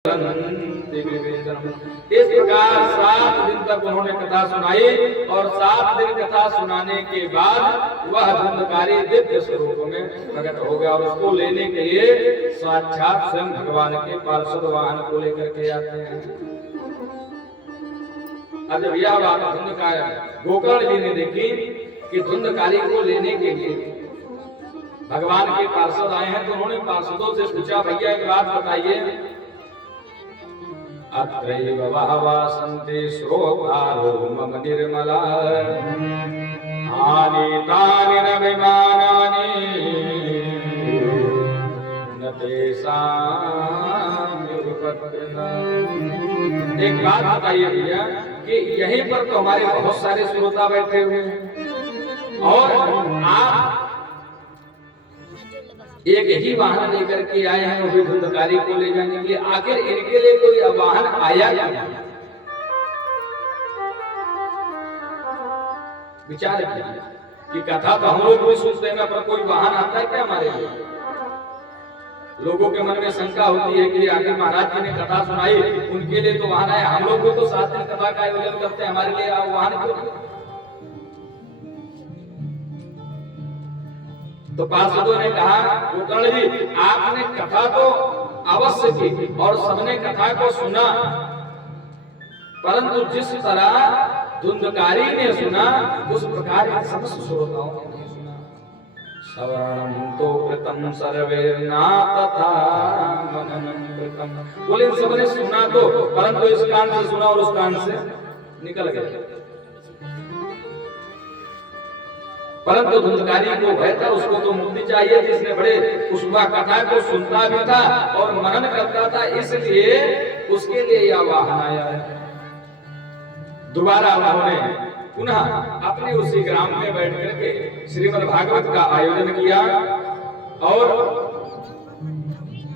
इस प्रकार 7 दिन तक उन्होंने कथा सुनाई और 7 दिन कथा सुनाने के बाद वह धुंधकारी दिव्य स्वरूप में प्रकट हो गया और उसको लेने के लिए साक्षात स्वयं भगवान के पार्षद वाहन को लेकर के आते हैं। अब जब यह बात धुंधकारी गोकर्ण जी ने देखी कि धुंधकारी को लेने के लिए भगवान के पार्षद आए हैं, तो उन्होंने पार्षदों से पूछा, भैया एक बात बताइए, अत्रैव बहवः सन्ति श्रोतारो मम निर्मला आनीतानि न विमानानि न तेषां युगपत्रिणः। एक बात बताइए भैया कि यहीं पर तो हमारे बहुत सारे श्रोता बैठे हुए हैं और आप एक ही वाहन लेकर के आए हैं वो भी धुंधकारी को ले जाने के लिए। आखिर इनके लिए कोई वाहन आया क्या? विचार कीजिए कि कथा तो हम लोग भी सुनते हैं पर कोई वाहन आता है क्या हमारे लिए? लोगों के मन में शंका होती है कि आखिर महाराज जी ने कथा सुनाई, उनके लिए तो वाहन आया, हम लोग भी तो 7 दिन कथा का आयोजन करते हैं, हमारे लिए वाहन क्यों? तो पार्षदों ने कहा, गोकर्ण जी आपने कथा तो अवश्य की और सबने कथा को सुना, परंतु जिस तरह धुंधकारी ने सुना उस प्रकार समस्त श्रोताओं ने नहीं सुना। श्रवणं तो कृतं सर्वैर्न तथा मननं कृतं। बोले सबने सुना तो, परंतु इस कान से सुना और उस कान से निकल गया। परंतु धुंधकारी को भय था, उसको तो मुक्ति चाहिए, जिसने बड़े उष्मा कथा को सुनता भी था और मनन करता था, इसलिए उसके लिए यह वाहन आया है। दोबारा उन्होंने पुनः अपने उसी ग्राम में बैठ करके श्रीमद् भागवत का आयोजन किया और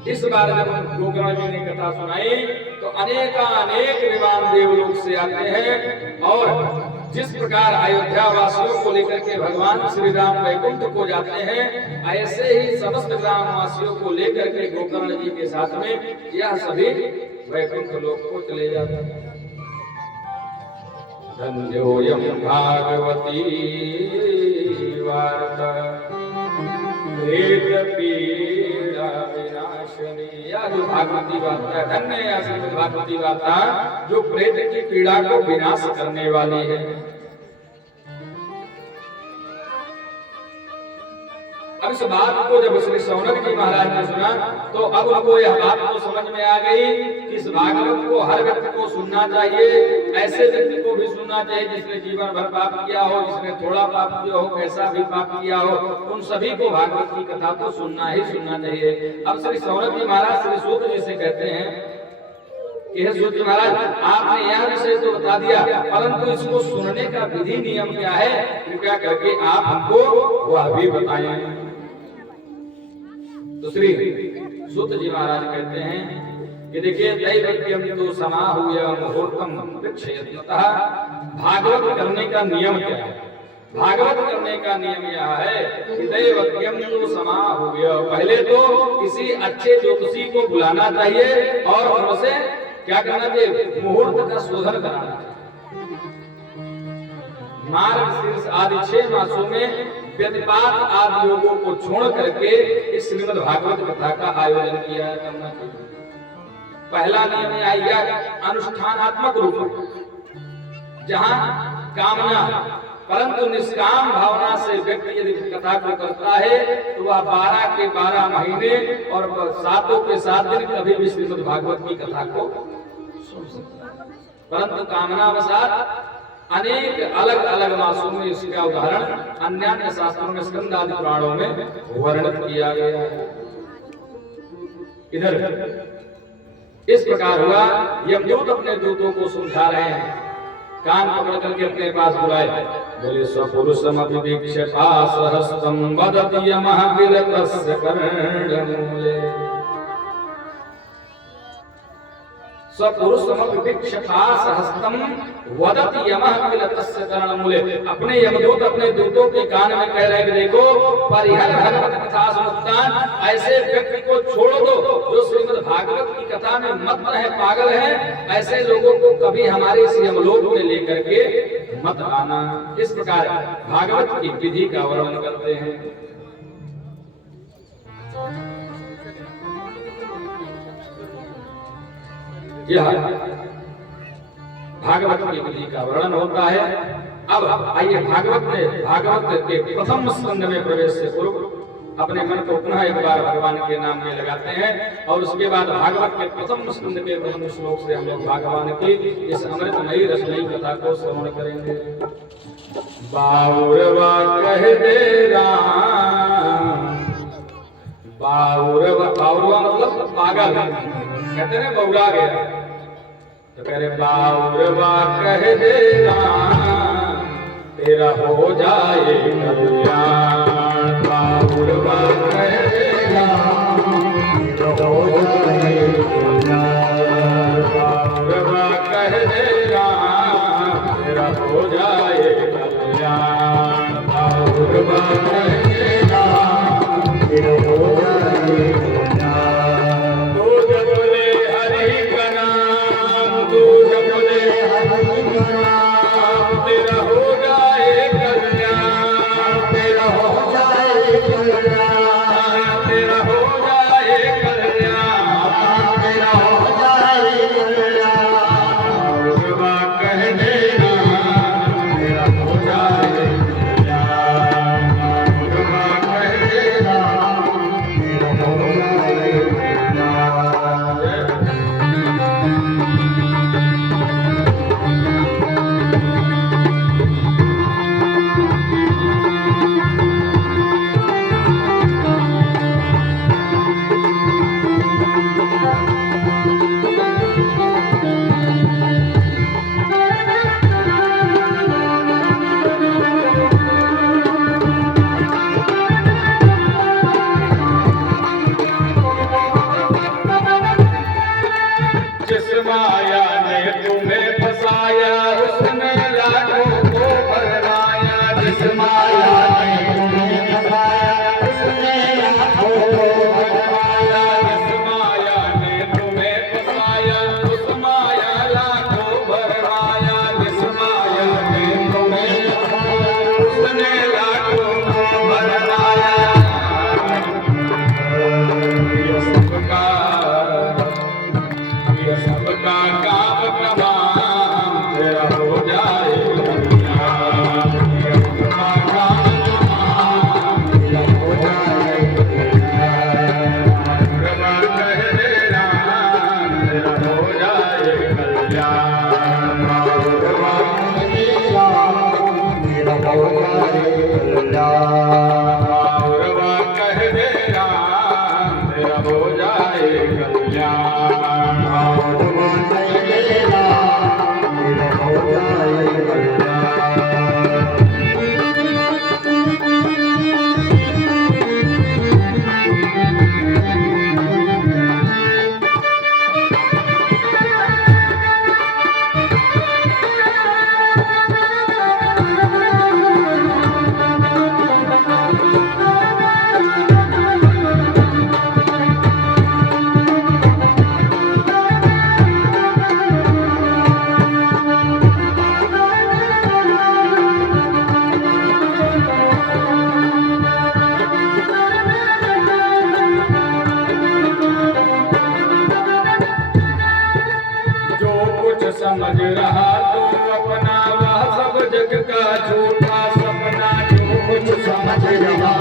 इस बार जब गोकर्ण जी ने कथा सुनाई तो अनेक विमान देवलोक से आते हैं और जिस प्रकार अयोध्या वासियों को लेकर के भगवान श्री राम वैकुंठ को जाते हैं, ऐसे ही समस्त ग्राम वासियों को लेकर के गोकर्ण जी के साथ में यह सभी वैकुंठ लोक को चले जाते हैं। धन्योऽयं भागवती वार्ता प्रेतपीडा विनाशिनी। यह जो भागवती वार्ता है, धन्य है श्रीमद् भागवती वार्ता जो प्रेत की पीड़ा को विनाश करने वाली है। अब इस बात को जब श्री शौनक जी महाराज ने सुना तो अब उनको यह बात तो समझ में आ गई कि इस भागवत को हर व्यक्ति को सुनना चाहिए। ऐसे व्यक्ति को भी सुनना चाहिए जिसने जीवन भर पाप किया हो, जिसने थोड़ा पाप किया हो, कैसा भी पाप किया हो, उन सभी को भागवत की कथा को सुनना ही सुनना चाहिए। अब श्री शौनक जी महाराज श्री सूत जी से कहते हैं कि सूत जी महाराज आपने यह विषय तो बता दिया, परंतु इसको सुनने का विधि नियम क्या है, कृपया करके आप हमको वह भी बताएं। तो श्री सूत जी महाराज कहते हैं कि देखिए, दैवज्ञम तो समाहूय मुहूर्तम वृक्षयत्नतः। भागवत करने का नियम क्या है? भागवत करने का नियम यह है कि दैवज्ञम तो समाहूय, पहले तो किसी अच्छे ज्योतिषी को बुलाना चाहिए और उनसे क्या करना चाहिए? मुहूर्त का शोधन कराना चाहिए। मार्गशीर्ष आदि 6 मासों में व्यतिपात आदि योगों को छोड़ करके इस श्रीमद् भागवत कथा का आयोजन किया करना चाहिए। पहला नियम यह अनुष्ठानात्मक रूप, जहां कामना परंतु निष्काम भावना से व्यक्ति यदि कथा को करता है तो वह 12 के 12 महीने और 7 के 7 दिन कभी भी श्रीमद् भागवत की कथा को सुन सकता है। परंतु कामनावशात अनेक अलग अलग मासों में इसका उदाहरण अन्य शास्त्रों में स्कंद आदि पुराणों में वर्णित किया गया है। इधर इस प्रकार हुआ, यमदूत अपने दूतों को समझा रहे हैं, कान पकड़ करके अपने पास बुलाए, बोले स्वपुरुषम अभिवीक्ष्य पाशहस्तं वदति यमः विरतस्य कर्णमूले। स्वपुरुषमभिक्षपासहस्तं वदति यमः किल तस्य चरणमूले। अपने यमदूत अपने दूतों के कान में कह रहे हैं कि देखो परिहर भगवत कथा समुत्तान, ऐसे व्यक्ति को छोड़ दो जो श्रीमद् भागवत की कथा में मत है, पागल है। ऐसे लोगों को कभी हमारे इस यमलोक में लेकर के मत आना। इस प्रकार भागवत की विधि का वर्णन करते हैं। यह भागवत की विधि का वर्णन होता है। अब आइए भागवत के प्रथम स्कंद में प्रवेश से पूर्व अपने मन को पुनः एक बार भगवान के नाम में लगाते हैं और उसके बाद भागवत के प्रथम स्कंद के प्रथम श्लोक से हम लोग भगवान की इस अमृतमयी रसमयी कथा को श्रवण करेंगे। बाउरवा कह दे राम, बाउरवा मतलब पागल, कहते हैं बौरा गया, तो कह रहे बाउरवा कह दे राम, तेरा हो जाए कल्याण। बाउरवा कह दे राम, तेरा हो जाए कल्याण। बाउरवा कह दे राम, तेरा हो जाए कल्याण। बाउरवा कह दे राम, तेरा हो जाए कल्याण। तू जब ले हरि का नाम, तू जब ले हरि का नाम, तेरा हो जाए कल्याण। तेरा हो जाए कल्याण, तेरा हो जाए कल्याण, तेरा हो जाए कल्याण। बाउरवा कह दे राम, तेरा हो जाए कल्याण। बाउरवा कह दे राम, तेरा हो जाए जिस माया ने तुम्हें फसाया उसने लाखों को भरमाया। जिस माया ने तुम्हें फसाया उसने लाखों को भरमाया। जिस माया ने तुम्हें फसाया उस माया लाखों भरमाया। जिस माया ने तुम्हें फसाया उसने लाखों को भरमाया। सबका काम तमाम तेरा हो जाए कल्याण। सबका काम तमाम तेरा हो जाए कल्याण। बाउरवा कह दे राम, तेरा हो जाए कल्याण। बाउरवा कह दे राम, तेरा हो जाए कल्याण। बाउरवा कह दे राम, तेरा हो जाए कल्याण। बाउरवा कह दे राम, तेरा हो जाए समझ रहा तो अपना वह सब जग का झूठा सपना। जो कुछ समझ रहा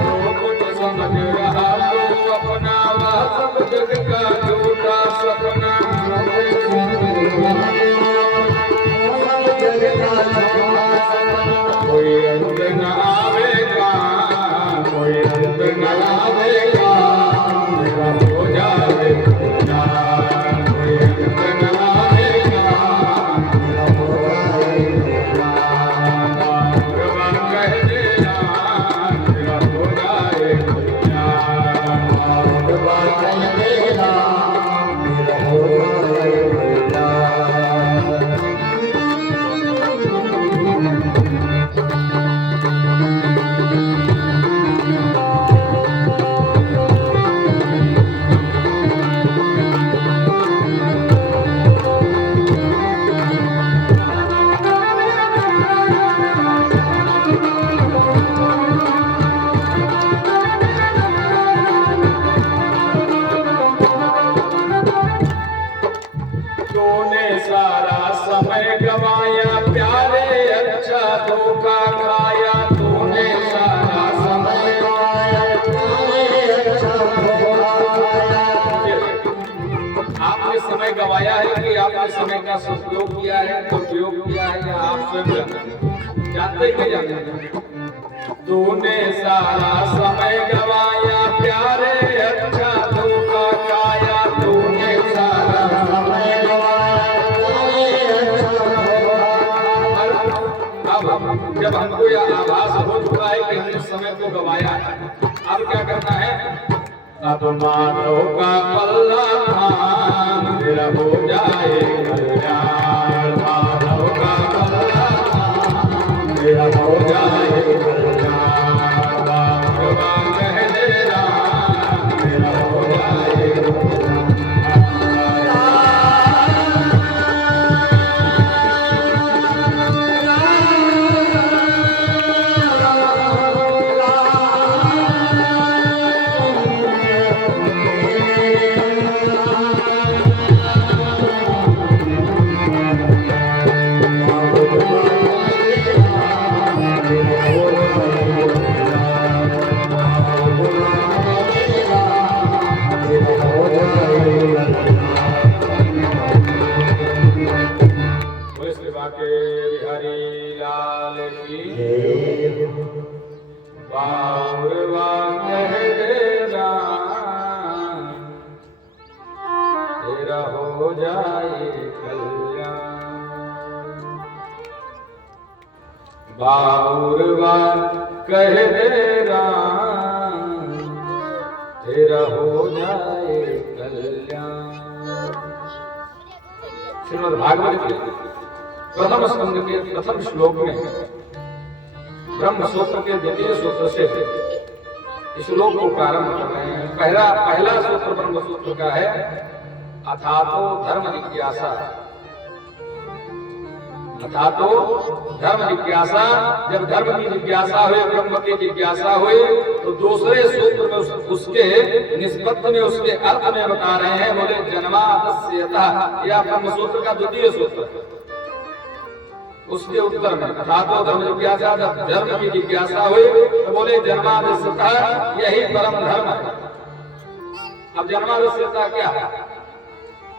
जो कुछ समझ रहा तो अपना वह सब जग का झूठा सपना। कोई अंत न आवेगा, कोई अंत न आवेगा, तेरा हो जाए कल्याण। कोई अंत न आवेगा, तेरा हो जाए कल्याण। बाउरवा कह दे राम, तेरा हो जाए कल्याण। आपने समय का सदुपयोग किया है, दुरुपयोग किया है, या आप स्वयं जानते ही नहीं जानते? तूने सारा समय गवाया प्यारे, अच्छा धोखा खाया। तूने सारा समय गवाया, अब जब हमको यह आभास हो चुका है कि हमने समय को गवाया है, अब क्या करना है? अब मानो का पल्ला थाम तेरा हो जाए कल्याण। मानो का पल्ला थाम तेरा हो जाए कल्याण। भगवान कहते राम तेरा हो जाए बाउरवा कह दे राम तेरा हो जाए कल्याण। श्रीमद् भागवत के प्रथम स्कंद के प्रथम श्लोक में ब्रह्म सूत्र के द्वितीय सूत्र से इस श्लोक को प्रारंभ कर रहे हैं। पहला सूत्र ब्रह्म सूत्र का है, अथातो धर्म जिज्ञासा। अथातो धर्म जिज्ञासा, जब धर्म की जिज्ञासा हुई, ब्रह्म की जिज्ञासा हुई, तो दूसरे सूत्र में उसके निस्बत में, उसके अर्थ में बता रहे हैं। बोले जन्मादस्यतः, यह ब्रह्म सूत्र का द्वितीय सूत्र है। उसके उत्तर में अथातो धर्म जिज्ञासा, जब धर्म की जिज्ञासा हुई तो बोले जन्मादस्यतः, यही परम धर्म है। अब जन्मादस्यता क्या है?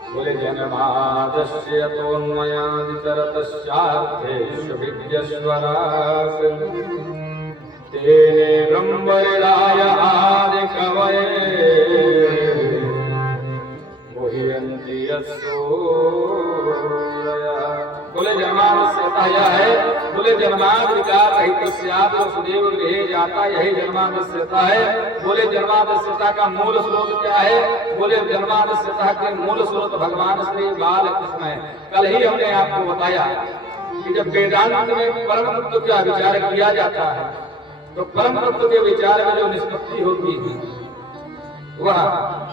बोले जन्मादस्य तोन्मयादितरतश्चार्थेषु विद्यश्वरात् तेने ब्रह्महृदाय आदिकवये मुह्यन्ति यस्सूरयः। बोले जन्मादस्यता यह है, बोले जन्माद विकार रहित स्यात् वसुदेव गृहे जाता, यही जन्मादस्यता है। बोले जन्मादस्यता का मूल स्रोत क्या है? बोले जन्मादस्यता के मूल स्रोत भगवान श्री बाल कृष्ण है। कल ही हमने आपको बताया कि जब वेदांत में परम तत्व का विचार किया जाता है तो परम तत्व के विचार में जो निष्पत्ति होती है वह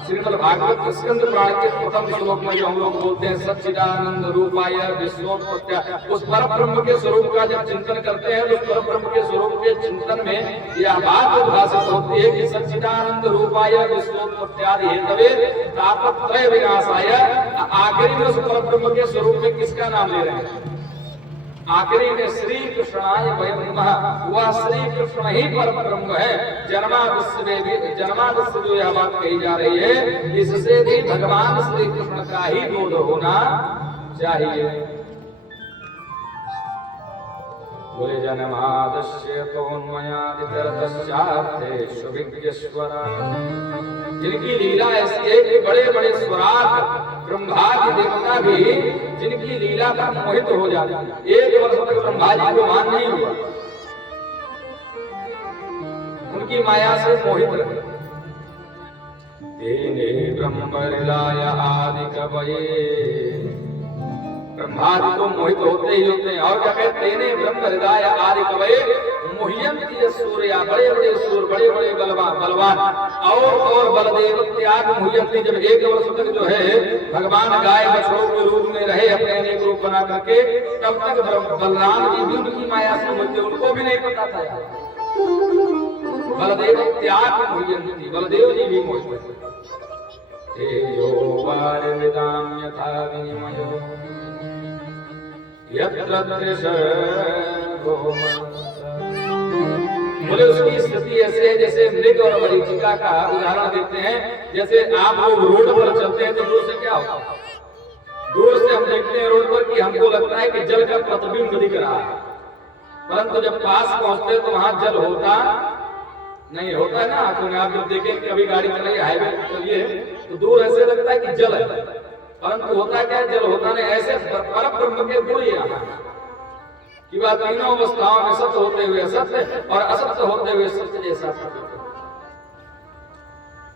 श्रीमद् भागवत स्कंद पुराण के प्रथम श्लोक में जो हम लोग बोलते हैं सच्चिदानंद रूपाय विश्वोत्पत्त्या, उस पर ब्रह्म के स्वरूप का जब चिंतन करते हैं तो उस पर ब्रह्म के स्वरूप के चिंतन में यह बात उद्भासित होती है कि सच्चिदानंद रूपाय विश्वोत्पत्त्यादि हेतवे तापत्रय विनाशाय। आखिरी में उस पर ब्रह्म के स्वरूप में किसका नाम ले रहे हैं? आखिरी में श्री कृष्णाय वयं नमः, वह श्री कृष्ण ही परम ब्रह्म है। जन्मादस्य में भी, जन्मादस्य जो यह बात कही जा रही है, इससे भी भगवान श्री कृष्ण का ही बोध होना चाहिए। बोले जन्मादस्य तोन्मयादितरतश्चार्थेषु विद्यश्वरात्, जिनकी लीला ऐसी है कि बड़े बड़े स्वराट ब्रह्मादि देवता भी जिनकी लीला पर मोहित हो जाते हैं। एक वर्ष तक ब्रह्मा जी को मान नहीं हुआ, उनकी माया से मोहित रहे। तेने ब्रह्महृदाय आदिकवये, ब्रह्मादि को मोहित होते ही होते हैं। और क्या कहते? तेने ब्रह्महृदाय आदिकवये मुह्यन्ति यस्सूरया, बड़े बड़े सूर, बड़े बड़े बलवान और बलदेव त्याग मुह्यन्ति। जब एक वर्ष तक जो है भगवान गाय बछड़ों के रूप में रहे, अपने अनेक रूप बना करके, तब तक बलराम जी भी उनकी माया से मोहित, उनको भी नहीं पता था। बलदेव त्याग मुह्यन्ति, बलदेव जी भी मोहित थे। तेजो वारिदाम यथा विनिमयो यत्र त्रिशर्गो। बोले उसकी स्थिति ऐसे है जैसे मृग और मरीचिका का उदाहरण देते हैं। जैसे आप लोग रोड पर चलते हैं तो दूर से क्या होता है? दूर से हम देखते हैं रोड पर कि हमको लगता है कि जल का प्रतिबिंब दिख रहा है, परंतु जब पास पहुंचते तो वहां जल होता नहीं। होता है ना आंखों में, आप जब देखें कभी गाड़ी चलाइए, हाईवे पर चलिए तो दूर ऐसे लगता है कि जल है, परंतु होता क्या, जल होता नहीं। ऐसे परम ब्रह्म के गुण यहाँ कि वह तीनों अवस्थाओं में सत्य होते हुए असत्य और असत्य होते हुए सत्य जैसा सत्य।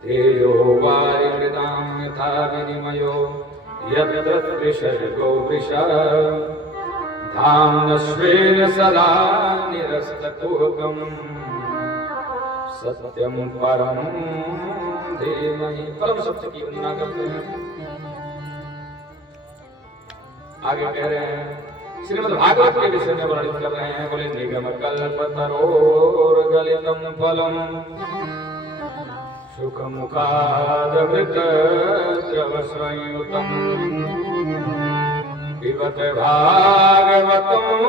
तेजो वायुर्दाम यथा विनिमयो यत्र त्रिशर्गो वृषा धाम्नश्वेन सदा निरस्तकुहकम् सत्यम परम धीमहि। परम सत्य की वंदना करते हैं। आगे कह रहे हैं श्रीमद् भागवत के विषय में वर्णन कर रहे हैं। बोले निगम कल्पतरोर गलितम फलम सुख मुखादमृत द्रवसंयुतम पिबत भागवतम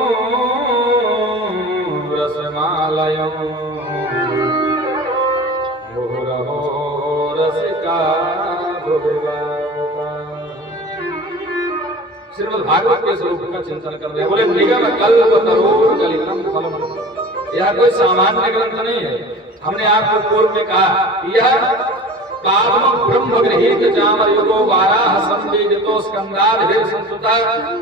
रसमालयम मुहुरहो रसिका भुविवावता। श्रीमद् भागवत के स्वरूप का चिंतन कर रहे हैं। बोले निगम कल्पतरोर गलितम फलम, यह कोई सामान्य ग्रंथ नहीं है। हमने आपको पूर्व में कहा यह पावम ब्रह्म गृहीत चामर युगो वाराह संवेदितो स्कंदाधीर संसुता,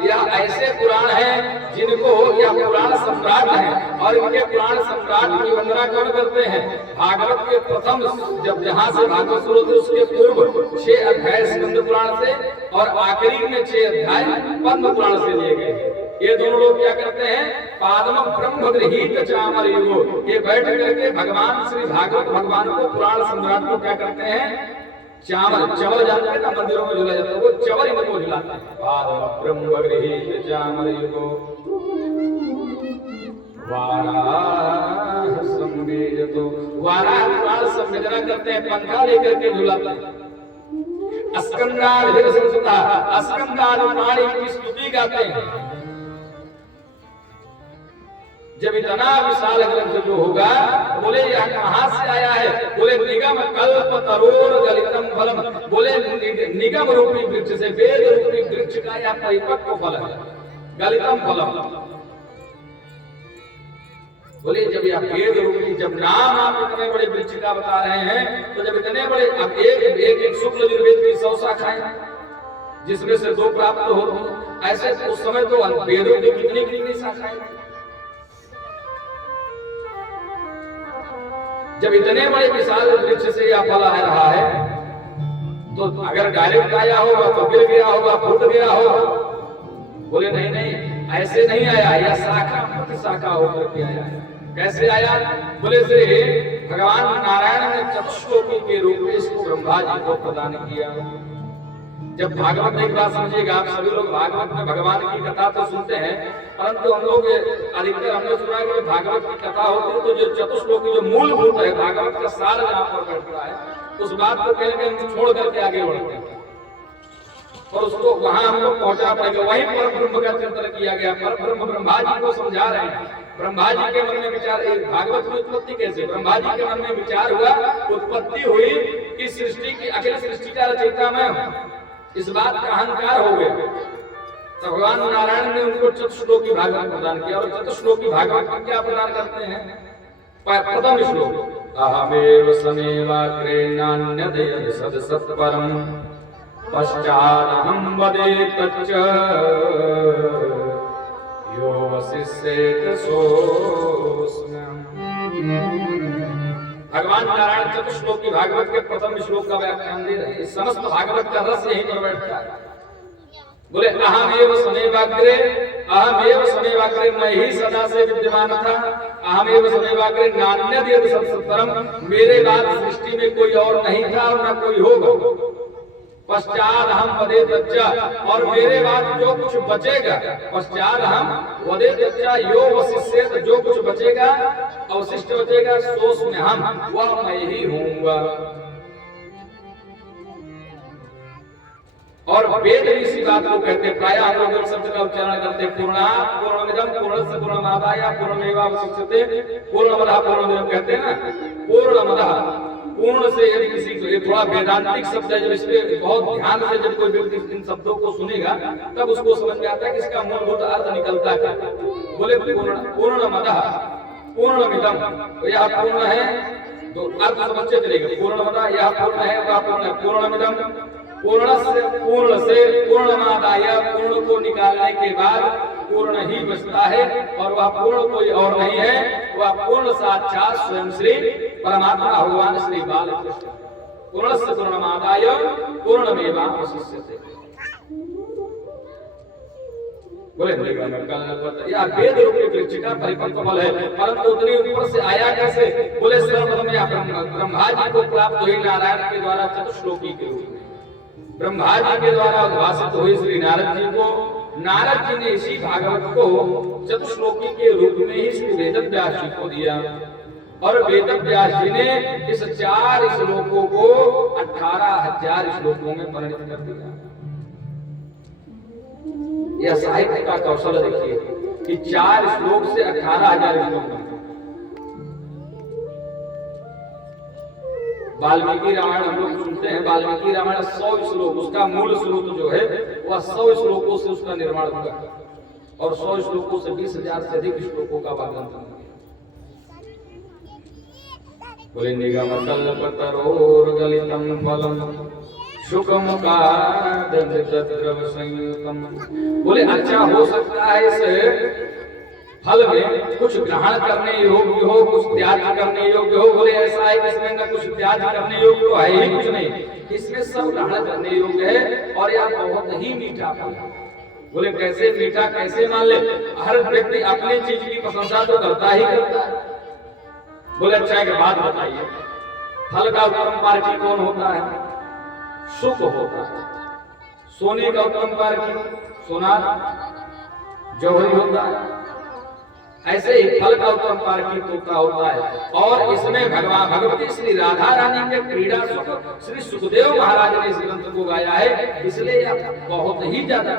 यह ऐसे पुराण हैं जिनको यह पुराण सम्राट हैं और इनके पुराण सम्राट की वंदना कौन करते हैं? भागवत के प्रथम जब जहां से भागवत शुरू हुए उसके पूर्व 6 अध्याय स्कंद पुराण से और आखिरी में 6 अध्याय पद्म पुराण से लिए गए। ये दोनों लोग क्या करते हैं? पादम ब्रह्म गृहीत चामर युगो, ये बैठ करके भगवान श्री भागवत भगवान को पुराण सम्राट को क्या करते हैं? चामर, चवर जानते हैं ना मंदिरों में झूला जाता है, वो चवर इनको झुलाते हैं। पादम ब्रह्म गृहीत चामर युगो वाराह संवेदितो, वाराह पुराण संवेदना करते हैं, पंखा लेकर के झुलाते हैं। स्कंदाधीर संसुता, स्कंदादि प्राणी की स्तुति गाते हैं। जब इतना विशाल ग्रंथ जो होगा, बोले यह कहां से आया है? बोले निगम कल्प तरोर गलितम फलम, बोले निगम रूपी वृक्ष से, वेद रूपी वृक्ष का यह परिपक्व फल है, गलितम फलम। बोले जब यह वेद रूपी, जब नाम आप इतने बड़े वृक्ष का बता रहे हैं, तो जब इतने बड़े, अब एक शुक्ल यजुर्वेद की 100 शाखाएं जिसमें से 2 प्राप्त होती, ऐसे उस समय तो वेदों की कितनी शाखाएं। जब इतने बड़े विशाल वृक्ष से यह फल आ रहा है, तो अगर डायरेक्ट आया होगा तो गिर गया होगा, फूट गया होगा। बोले नहीं नहीं, ऐसे नहीं आया, यह शाखा प्रति शाखा होकर के आया। कैसे आया? बोले से भगवान नारायण ने चतुश्लोकी के रूप में इसको ब्रह्मा जी को प्रदान किया। जब भागवत एक बात समझिएगा, आप सभी लोग भागवत में भगवान की कथा तो सुनते हैं, परंतु हम लोग अधिकतर हमने सुना है कि भागवत की कथा होती है तो जो चतुश्लोकी जो मूलभूत है, भागवत का सार जहाँ पर बैठता है, उस बात को कहीं हम छोड़ करके आगे बढ़ते हैं और उसको वहां हम लोग पहुंचा पाएंगे। वहीं पर ब्रह्म का चिंतन किया गया। पर ब्रह्म ब्रह्मा जी को समझा रहे हैं। ब्रह्मा जी के मन में विचार, भागवत की उत्पत्ति कैसे? ब्रह्मा जी के मन में विचार हुआ, उत्पत्ति हुई कि सृष्टि की, अखिल सृष्टि का रचयिता मैं हूं, इस बात का अहंकार हो गया। तो भगवान नारायण ने उनको चतुश्लोकी भागवत प्रदान किया। और चतुश्लोकी भागवत में क्या प्रदान करते हैं? प्रथम श्लोक अहमेव समेवाग्रे नान्यदेव सदसत्परम पश्चादहं वदे तच्च यो वसिष्येत सोऽस्म्यहम्। भगवान नारायण चतुश्लोकी भागवत के प्रथम श्लोक का व्याख्यान दे रहे हैं। समस्त भागवत का रस यहीं पर बैठता है। बोले अहमेव समेवाग्रे, अहमेव समेवाग्रे, मैं ही सदा से विद्यमान था। अहमेव समेवाग्रे नान्यदेव सत्सत्परम, मेरे बाद सृष्टि में कोई और नहीं था और न कोई होगा। पश्चात हम वदे तच्चा, और मेरे बाद जो कुछ बचेगा, पश्चात हम वदे तच्चा यो वशिष्येत, जो कुछ बचेगा, अवशिष्ट बचेगा, सोऽस्म्य हम, वह मैं ही हूँगा। और वेद इसी बात को कहते हैं। प्रायः हम लोग शब्द का उच्चारण करते हैं पूर्णात् पूर्णमिदं पूर्णस्य पूर्णमादाय पूर्णमेवावशिष्यते, पूर्णमदः पूर्णमिदं कहते हैं ना, पूर्णमदः पूर्ण से यदि किसी को, ये थोड़ा वेदांतिक शब्द है, जब इस पे बहुत ध्यान से जब कोई व्यक्ति इन शब्दों को सुनेगा तब उसको समझ में आता है कि इसका मूलभूत अर्थ निकलता क्या। बोले पूर्णमदः पूर्णमिदं, तो यह पूर्ण है तो अर्थ समझते चलेगा। पूर्णमदः यह पूर्ण है, वह पूर्ण है। पूर्णमिदं पूर्ण से पूर्णमादाय, पूर्ण को निकालने के बाद पूर्ण ही बचता है और वह पूर्ण कोई और नहीं है, वह पूर्ण साक्षात स्वयं श्री परमात्मा भगवान श्री बालकृष्ण। पूर्णस्य पूर्णमादाय पूर्णमेवावशिष्यते। बोले यह वेद रूपी वृक्ष का परिपक्व फल है, परंतु उतनी ऊपर से आया कैसे? बोले सर्वप्रथम यह ब्रह्मा जी को प्राप्त हुई नारायण के द्वारा चतुश्लोकी के रूप में। ब्रह्मा जी के द्वारा उद्भासित हुई श्री नारद जी को, नारद जी ने इसी भागवत को चतुश्लोकी के रूप में ही श्री वेदव्यास जी को दिया और वेदव्यास जी ने इस 4 श्लोकों को 18,000 श्लोकों में परिणत कर दिया। यह साहित्य का कौशल देखिए कि 4 श्लोक से 18,000 श्लोक। वाल्मीकि रामायण हम लोग सुनते हैं, वाल्मीकि रामायण 100 श्लोक, उसका मूल स्रोत जो है वह 100 श्लोकों से उसका निर्माण हुआ और 100 श्लोकों से 20,000 से अधिक श्लोकों का वर्णन हुआ। बोले निगमकल्पतरोर्गलितं फलं शुकमुखादमृतद्रव संयुतम्। बोले अच्छा हो सकता है इस फल में कुछ ग्रहण करने योग्य हो, कुछ त्याग करने योग्य हो। बोले ऐसा है कि इसमें न कुछ त्याग करने योग्य तो है ही कुछ नहीं, इसमें सब ग्रहण करने योग्य है और यह बहुत ही मीठा फल है। बोले कैसे मीठा, कैसे मान ले? हर व्यक्ति अपनी चीज की प्रशंसा तो करता ही करता है। बोले अच्छा एक बात बताइए, फल का उत्तम पार्टी कौन होता है? शुक होता है। सोने का उत्तम पार्टी सोनार जौहरी होता है। ऐसे ही फल का उत्तम पार्टी तोता होता है और इसमें भगवान भगवती श्री राधा रानी के क्रीड़ा सुख श्री सुखदेव महाराज ने इस ग्रंथ को गाया है, इसलिए यह बहुत ही ज्यादा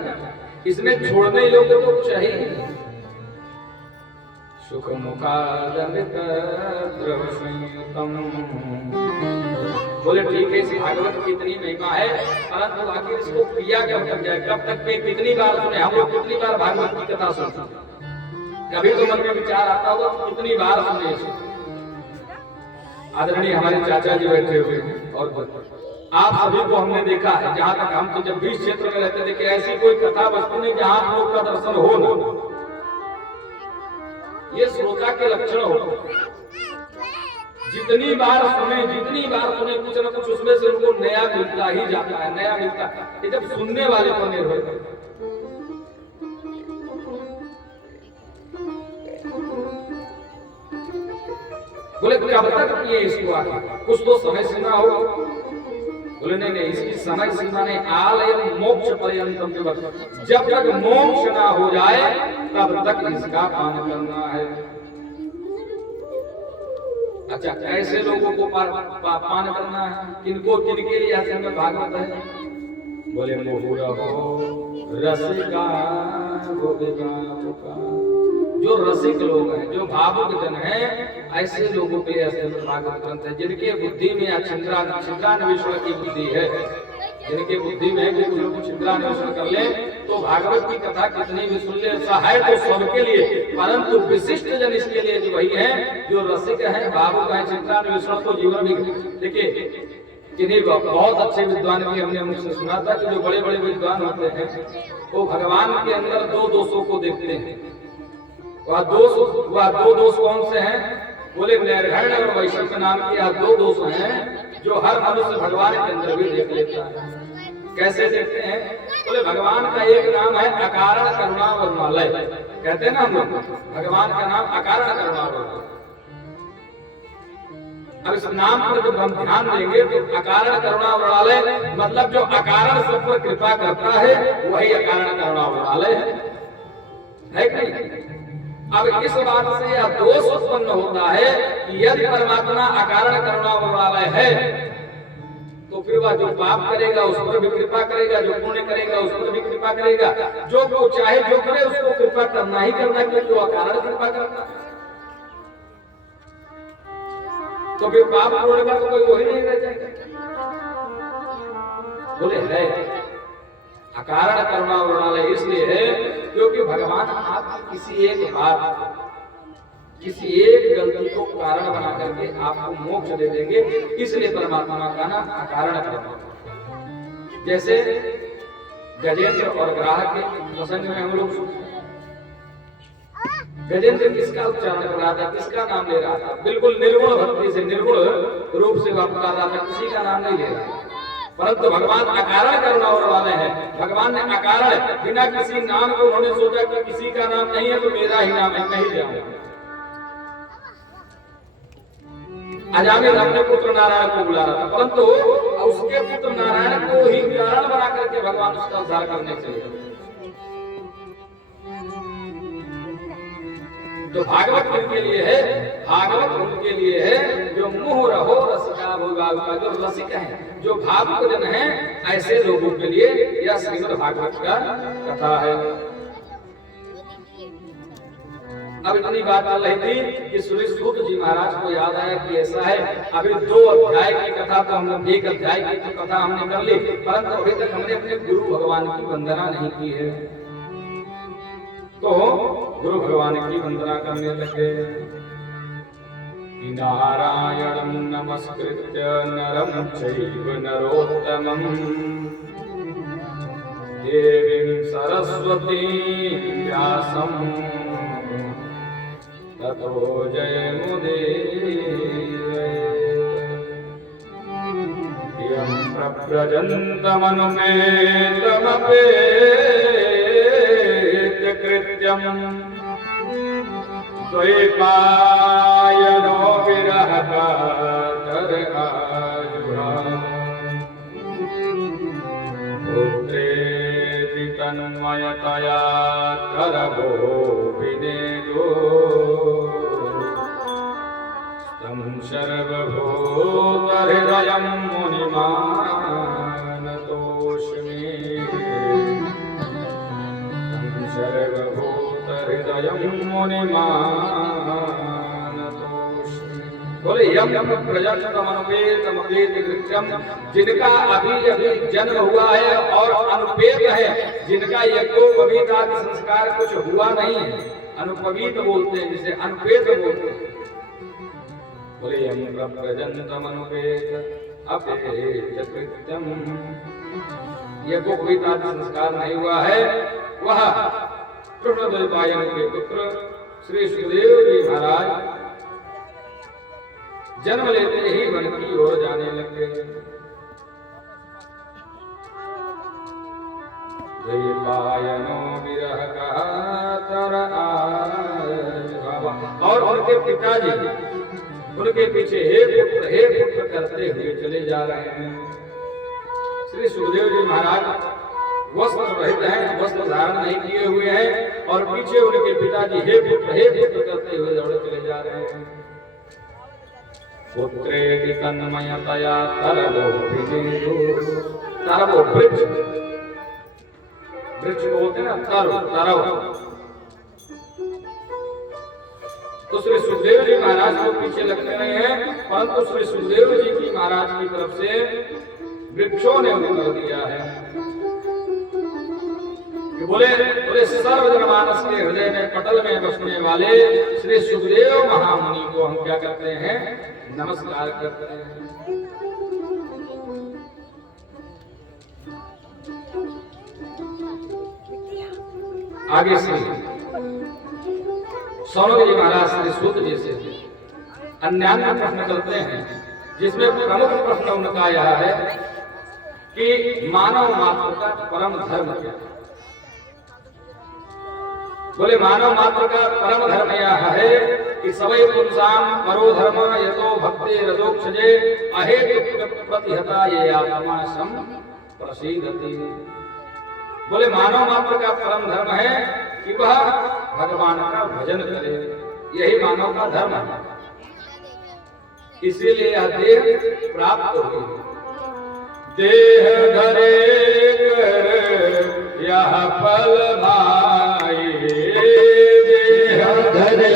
इसमें छोड़ने योग्य तो कुछ है ही। सुख मुखादमृतद्रव संयुतम्। बोले ठीक है, इस भागवत की इतनी महिमा है, परंतु आखिर इसको किया कब तक जाए, कब तक के कितनी बार सुने? हम लोग कितनी बार भागवत की कथा सुनते हैं? कभी तो मन में विचार आता होगा तो कितनी बार सुने इसे। आदरणीय हमारे चाचा जी बैठे हुए हैं और आप सभी को हमने देखा है, जहाँ तक हम तो जब भी क्षेत्र में रहते थे कि ऐसी कोई कथा वस्तु नहीं जहाँ आप लोग का दर्शन हो ना। ये श्रोता के लक्षण हो। जितनी बार सुने कुछ न कुछ उसमें से उनको नया मिलता ही जाता है, नया मिलता है। ये जब सुनने वाले पर निर्भर करता है। बोले कब तक किए इसको? आगे कुछ तो समय सीमा हो। बोले नहीं, इसकी समय सीमा नहीं, आलय मोक्ष पर्यंतम, जब तक मोक्ष ना हो जाए तब तक इसका पान करना है। अच्छा कैसे लोगों को पान करना है? किनको किनके लिए असल में भागवत है? बोले मुहुरहो रसिका जो रसिक लोग हैं, जो भावुक जन हैं, ऐसे लोगों के लिए असल में भागवत ग्रंथ है। जिनके बुद्धि में छिद्रान्वेषण की बुद्धि है, जिनके बुद्धि में कि लोग छिद्रान्वेषण कर ले तो भागवत की कथा कितनी भी सुन ले, ऐसा है तो सबके लिए, परंतु विशिष्ट जन इसके लिए जो वही है जो रसिक है, भावुक है, छिद्रान्वेषण को जीवन में। देखिए किन्हीं बहुत अच्छे विद्वान भी हमने मुझसे सुना था कि जो बड़े बड़े विद्वान होते हैं वो भगवान के अंदर 2 दोषों को देखते हैं। वह दो दोष कौन से हैं? बोले निर्घृण और वैशंप नाम के 2 दोष हैं जो हर मनुष्य भगवान के अंदर भी देख लेता है। कैसे देखते हैं? बोले भगवान का एक नाम है अकारण करुणा वरुणालय, कहते हैं ना हम लोग, भगवान का नाम अकारण करुणा वरुणालय। अब इस नाम पर जब हम ध्यान देंगे तो अकारण करुणा वरुणालय मतलब जो अकारण सब पर कृपा करता है वही अकारण करुणा वरुणालय है कि नहीं? अब इस बात से यह दोष उत्पन्न होता है कि यदि परमात्मा अकारण करुणा वाला है तो फिर वह जो पाप करेगा उस पर भी कृपा करेगा, जो पुण्य करेगा उस पर भी कृपा करेगा, जो चाहे जो करे उसको कृपा करना ही करना, क्योंकि वो अकारण कृपा करता है। तो फिर पाप पूर्ण का तो कोई वही नहीं रह जाएगा। बोले है अकारण करुणा वरुणालय इसलिए है क्योंकि भगवान आपकी किसी एक बात किसी एक गलती को कारण बना करके आपको मोक्ष दे देंगे, इसलिए परमात्मा का नाम अकारण करुणा। जैसे गजेंद्र और ग्राहक के प्रसंग में हम लोग गजेंद्र किसका उच्चारण कर रहा था, किसका नाम ले रहा था, बिल्कुल निर्गुण भक्ति से निर्गुण रूप से वह पुकार रहा था, किसी का नाम नहीं ले रहा था। परंतु भगवान अकारण करुणा वाले हैं। भगवान ने अकारण बिना किसी नाम को उन्होंने सोचा कि किसी का नाम नहीं है तो मेरा ही नाम है, मैं ही जाऊंगा। अजामिल अपने पुत्र नारायण को बुला रहा था, परंतु उसके पुत्र नारायण को ही कारण बना करके भगवान उसका उद्धार करने चले। तो भागवत उनके लिए है, भागवत उनके लिए है जो मुह रहो रसिका भोगाल का जो रसिक है, जो भावुक जन है, ऐसे लोगों के लिए यह श्रीमद् भागवत का कथा है। अब इतनी बात चल रही थी कि श्री सूत जी महाराज को याद आया कि ऐसा है, अभी 2 अध्याय की कथा तो हम 1 अध्याय की तो कथा हमने कर ली, परंतु अभी तक हमने अपने गुरु भगवान की वंदना नहीं की है। तो गुरु भगवान की वंदना करने लगे। नारायणं नमस्कृत्य नरं चैव नरोत्तमं देवीं सरस्वतीं व्यासं ततो जयमुदीरयेत्। यं प्रव्रजन्तमनुमेतमपेत्यकृत्यं द्वैपायनो विरहकातरआयुः पुत्रेति तन्मयतया करभो विनेदो तं सर्वभूतहृदयं मुनिमानतोऽस्मि। तं सर्वभूतहृदयं मुनिमानतोऽस्मि। बोले यम प्रजन्तमनुपेतमपेतकृत्यं, जिनका अभी अभी जन्म हुआ है और अनुपेत है, जिनका यज्ञोपवीत आदि संस्कार कुछ हुआ नहीं है, अनुपवीत बोलते हैं जिसे अनुपेत बोलते हैं। बोले यम प्रजन्तमनुपेत अपेतकृत्यं, यज्ञोपवीत आदि संस्कार नहीं हुआ है, वह कृष्णद्वैपायन के पुत्र श्री सुखदेव जी महाराज जन्म लेते ही वन की ओर जाने लगे। द्वैपायनो विरह और उनके पिताजी उनके पीछे हे पुत्र करते हुए चले जा रहे हैं। श्री सुखदेव जी महाराज वस्त्र रहित हैं, वस्त्र धारण नहीं किए हुए हैं, और पीछे उनके पिताजी हे पुत्र करते हुए दौड़े चले जा रहे हैं। पुत्रेति तन्मयतया तरवो विनेदो, तरवो वृक्ष को बोलते हैं ना, तरव। तो श्री सुखदेव जी महाराज को पीछे लगते रहे हैं, परंतु श्री सुखदेव जी की महाराज की तरफ से वृक्षों ने उत्तर दिया है कि बोले सर्वजनमानस के हृदय में पटल में बसने वाले श्री सुखदेव महामुनि को हम क्या करते हैं, नमस्कार करते हैं। आगे से सौनक जी महाराज श्री सूत जी से अन्य प्रश्न करते हैं, जिसमें प्रमुख प्रश्न उनका यह है कि मानव मात्र का परम धर्म क्या है। बोले मानव मात्र का परम धर्म यह है कि सवै पुंसाम परो धर्म यतो भक्ति रजोक्षजे अहेतुक प्रतिहता ये आत्मा सम प्रसीदति। बोले मानव मात्र का परम धर्म है कि वह भगवान का भजन करे, यही मानव का धर्म है। इसीलिए यह देह प्राप्त हुई। देह धरे कर यह फल भाई, देह धरे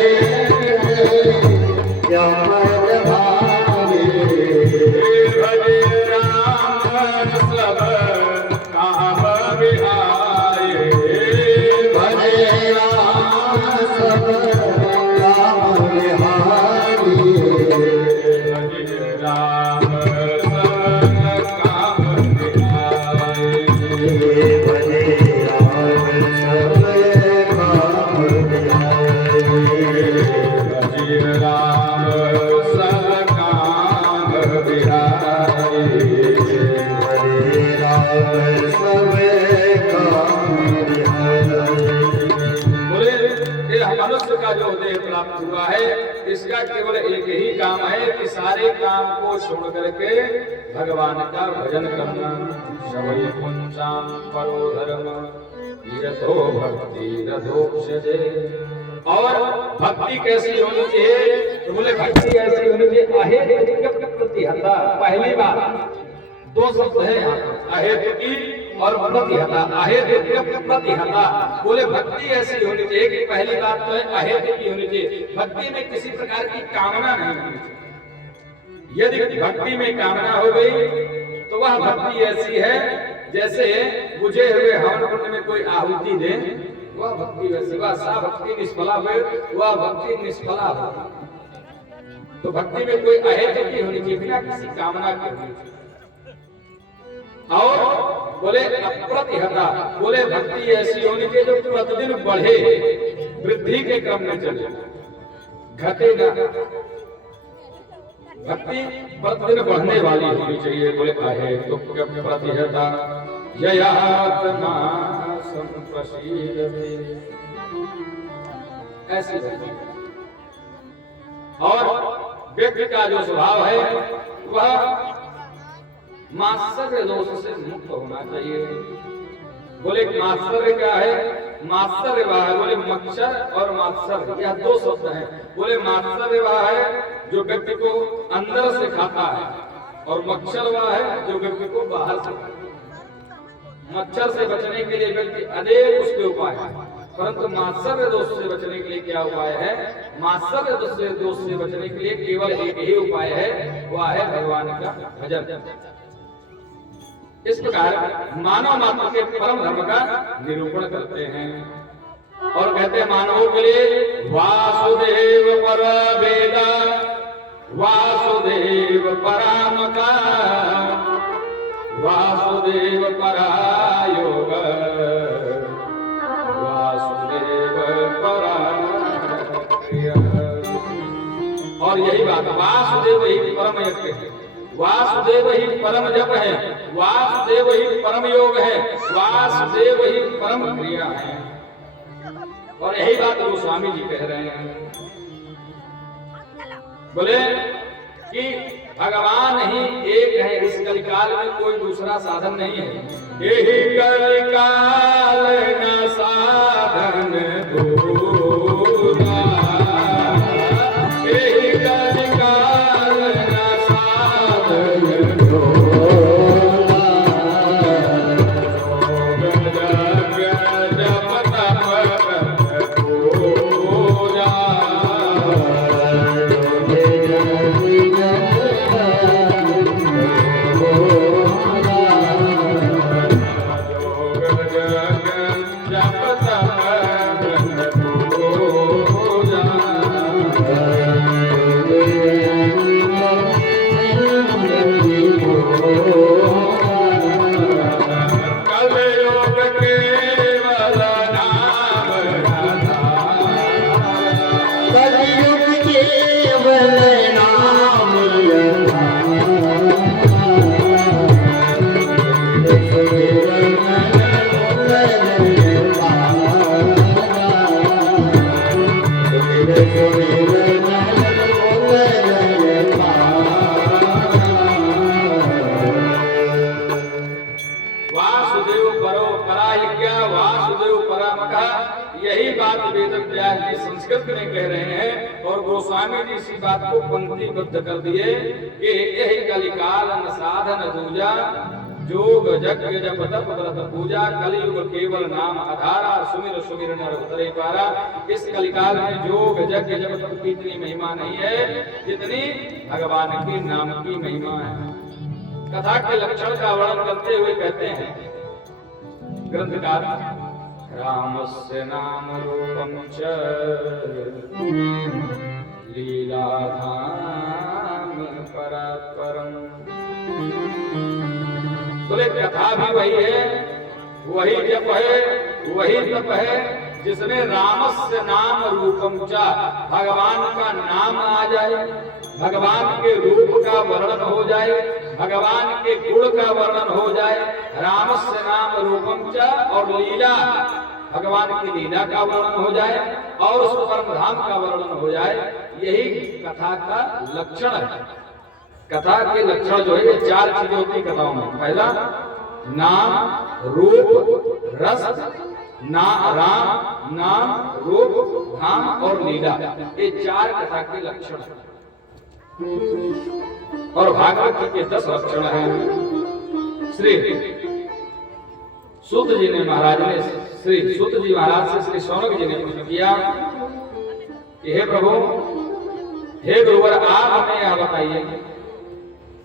यह फल भाई, प्राप्त हुआ है। इसका केवल एक ही काम है कि सारे काम को छोड़ करके भगवान का भजन करना। शवै पुंसाम परो धर्म तीरथो भक्ति रथोक्षजे। और भक्ति कैसी होनी चाहिए? तो बोले भक्ति ऐसी होनी चाहिए अहेतुक प्रतिहता। पहली बात दो शब्द है यहाँ पर, अहेतुकी और प्रतिहता। अहेतुक प्रतिहता, बोले भक्ति ऐसी होनी चाहिए कि पहली बात तो है अहेतुकी होनी चाहिए। भक्ति में किसी प्रकार की कामना नहीं होनी चाहिए। यदि भक्ति में कामना हो गई तो वह भक्ति ऐसी है जैसे बुझे हुए हवन कुंड में कोई आहुति दे, वह भक्ति वैसी, वह सा भक्ति निष्फला हुई, वह भक्ति निष्फला हो। तो भक्ति में कोई अहेतुकी होनी चाहिए, बिना किसी कामना के होनी चाहिए। और बोले अप्रतिहता, बोले भक्ति ऐसी होनी चाहिए जो प्रतिदिन बढ़े, वृद्धि के क्रम में चले, घटे ना। भक्ति प्रतिदिन बढ़ने वाली होनी चाहिए। बोले अहेतुक प्रतिहता ययात्मा संप्रसीदते, ऐसी भक्ति। और व्यक्ति का जो स्वभाव है वह मात्सर्य दोष से मुक्त होना चाहिए। बोले मात्सर्य क्या है? मात्सर्य वह है, बोले मच्छर और मात्सर्य, यह दो शब्द हैं। बोले मात्सर्य वह है जो व्यक्ति को अंदर से खाता है, और मच्छर वह है जो व्यक्ति को बाहर से खाता है। मच्छर से बचने के लिए व्यक्ति अनेक उसके उपाय है, परंतु मात्सर्य दोष से बचने के लिए क्या उपाय है? मात्सर्य दोष से बचने के लिए केवल एक ही उपाय है, वह है भगवान का भजन। इस प्रकार मानव मात्र के परम धर्म का निरूपण करते हैं और कहते हैं मानवों के लिए वासुदेव पर वेदा वासुदेव परामका वासुदेव परायोग वासुदेव परा। और यही बात, वासुदेव ही परम यज्ञ है, वासुदेव ही परम जप है, वासुदेव ही परम योग है, वासुदेव ही परम क्रिया है। और यही बात गोस्वामी जी कह रहे हैं। बोले कि भगवान ही एक है, इस कलिकाल में कोई दूसरा साधन नहीं है। यही कलिकाल न साधन दूजा, यही कलिकाल न साधन संस्कृत में कह रहे हैं। और गोस्वामी जी इसी बात को पंक्तिबद्ध कर दिए कि यही कलिकाल न साधन दूजा जोग यज्ञ जप तप व्रत पूजा कलियुग केवल नाम आधारा सुमिर सुमिर नर उतरे पारा। इस कलिकाल में जोग यज्ञ जप तप की इतनी महिमा नहीं है जितनी भगवान के नाम की महिमा है। कथा के लक्षण का वर्णन करते हुए कहते हैं ग्रंथकार, रामस्य नाम रूपं च लीलाधाम परात्परम्। बोले कथा भी वही है, वही जप है, वही तप है जिसमें रामस्य नाम रूपम च, भगवान का नाम आ जाए, भगवान के रूप का वर्णन हो जाए, भगवान के गुण का वर्णन हो जाए। रामस्य नाम रूपम च और लीला भगवान की लीला का वर्णन हो जाए और उस परम धाम का वर्णन हो जाए, यही कथा का लक्षण है। कथा के लक्षण जो है ये 4 चीजें होती कथाओं में। पहला नाम रूप रस, राम नाम रूप धाम और लीला, ये 4 कथा के लक्षण हैं। और भागवत के 10 लक्षण हैं। श्री सूत जी ने महाराज ने श्री सूत जी महाराज से श्री शौनक जी ने प्रश्न किया कि हे प्रभु, हे गुरुवर, आप हमें यह बताइए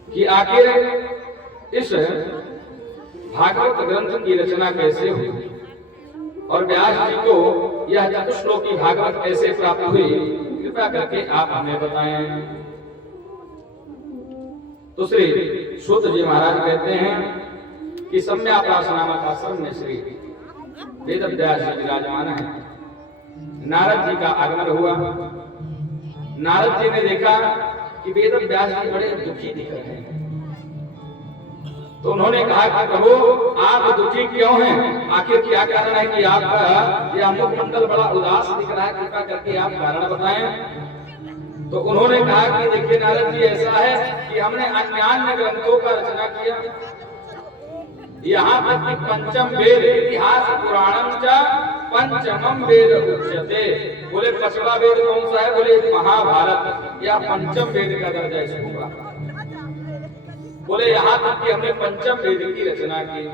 कि आखिर इस भागवत ग्रंथ की रचना कैसे हुई और व्यास जी को यह चतुश्लोकी भागवत कैसे प्राप्त हुई, कृपया करके आप हमें बताएं। तो श्री सूत जी महाराज कहते हैं कि सम्याप्रास नामक आश्रम में श्री वेद व्यास जी विराजमान है। नारद जी का आगमन हुआ। नारद जी ने देखा कि वेद व्यास जी बड़े दुखी दिख रहे हैं, तो उन्होंने कहा कि प्रभु, आप दुखी क्यों हैं? आखिर क्या कारण है कि आपका यह मुखमंडल बड़ा उदास दिख रहा है, कृपया करके आप कारण बताएं। तो उन्होंने कहा कि देखिए नारद जी, ऐसा है कि हमने अन्य ग्रंथों का रचना किया, यहाँ तक कि पंचम वेद इतिहास पुराणम च पंचमम वेद उच्यते। बोले 5वां वेद कौन सा है? बोले महाभारत, या पंचम वेद का दर्जा इसको। बोले यहाँ तक कि हमने पंचम वेद की रचना की,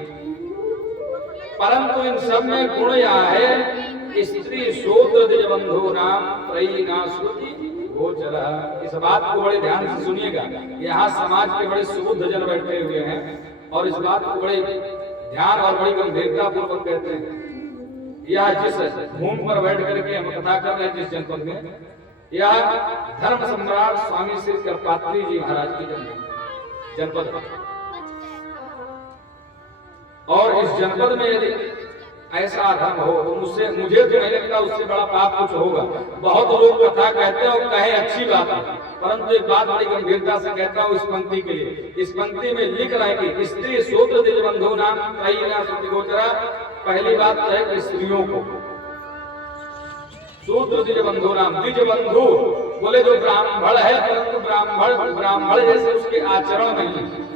परंतु इन सब में गुण यह है, स्त्री शूद्र द्विजबंधु नाम त्रयी न श्रुति गोचर। इस बात को बड़े ध्यान से सुनिएगा। यहाँ समाज के बड़े सुबुद्ध जन बैठे हुए हैं और इस बात को बड़े ध्यान और बड़ी गंभीरता पूर्वक कहते हैं। यह जिस भूमि पर बैठ करके हम कथा कर रहे हैं, जिस जनपद में, यह धर्म सम्राट स्वामी श्री कृपात्री जी महाराज की जनपद है। और इस जनपद में यदि ऐसा धर्म हो तो मुझे तो नहीं लगता उससे बड़ा पाप कुछ होगा। बहुत लोग कथा कहते हैं और कहे अच्छी बात है, परंतु एक बात बड़ी गंभीरता से कहता हूँ इस पंक्ति के लिए। इस पंक्ति में लिख रहा है कि स्त्री शूद्र द्विजबंधु नाम त्रयी न श्रुति गोचरा। पहली बात है कि स्त्रियों को शूद्र द्विजबंधु नाम, द्विजबंधु बोले जो ब्राह्मण है, परंतु ब्राह्मण जैसे उसके आचरण नहीं है।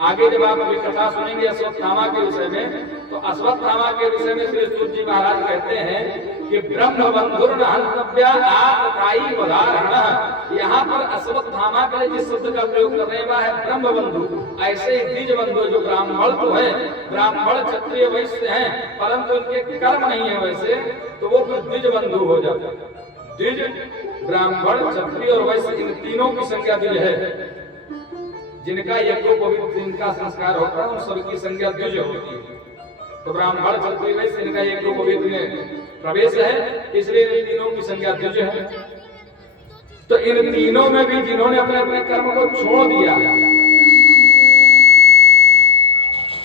आगे जब आप अभी कथा सुनेंगे अश्वत्थामा के विषय में, तो अश्वत्थामा के विषय में श्री सूत जी महाराज कहते हैं कि ब्रह्म बंधुर हंतव्य आपकाई उदाहरण। यहाँ पर अश्वत्थामा के लिए जिस शब्द का प्रयोग कर रहे हैं वह है ब्रह्म बंधु। ऐसे ही द्विज बंधु, जो ब्राह्मण तो है, ब्राह्मण क्षत्रिय वैश्य हैं, परंतु उनके कर्म नहीं है वैसे, तो वो फिर द्विज बंधु हो जाते हैं। द्विज, ब्राह्मण, क्षत्रिय और वैश्य, इन तीनों की संख्या द्विज है। जिनका यज्ञोपवीत जिनका संस्कार होता है उन सबकी संज्ञा द्विज होती है। तो ब्राह्मण क्षत्रिय वैश्य इनका यज्ञोपवीत में प्रवेश है, इसलिए इन तीनों की संज्ञा द्विज है। तो इन तीनों में भी जिन्होंने अपने अपने कर्म को छोड़ दिया,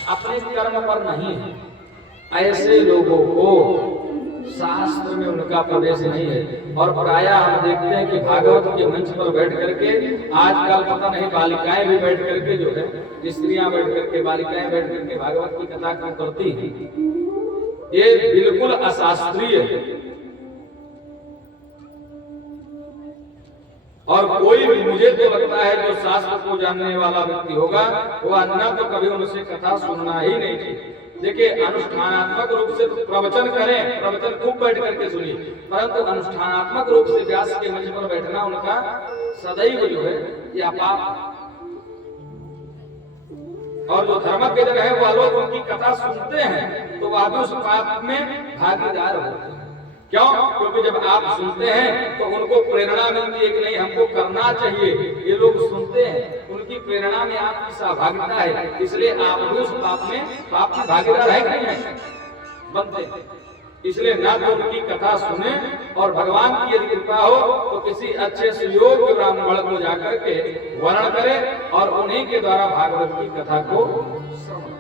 अपने कर्म पर नहीं है, ऐसे लोगों को शास्त्र में उनका प्रवेश नहीं है। और प्रायः हम देखते हैं कि भागवत के मंच पर बैठ करके आजकल पता नहीं बालिकाएं भी बैठ करके जो है, स्त्रियां बैठ करके, बालिकाएं बैठ करके भागवत की कथा क्यों करती हैं? ये बिल्कुल अशास्त्रीय है। और कोई भी, मुझे तो लगता है जो शास्त्र को जानने वाला व्यक्ति होगा वो अन्य तो कभी उनसे कथा सुनना ही नहीं चाहिए। देखिए, अनुष्ठानात्मक रूप से तो प्रवचन करें, प्रवचन खूब बैठ करके सुनिए, परंतु अनुष्ठानात्मक रूप से व्यास के मंच पर बैठना उनका सदैव जो है यह पाप। और जो धर्मज्ञ जन है वह लोग उनकी कथा सुनते हैं तो वह भी उस पाप में भागीदार होते हैं। क्यों? क्योंकि जब आप सुनते हैं तो उनको प्रेरणा मिलती है कि नहीं, हमको करना चाहिए। ये लोग सुनते हैं, उनकी प्रेरणा में आपकी सहभागिता है, इसलिए आप भी उस पाप में भागीदार है कि नहीं बनते हैं। इसलिए ना तो उनकी कथा सुने, और भगवान की यदि कृपा हो तो किसी अच्छे सुयोग्य ब्राह्मण को जाकर के वर्णन करे और उन्हीं के द्वारा भागवत की कथा को श्रवण।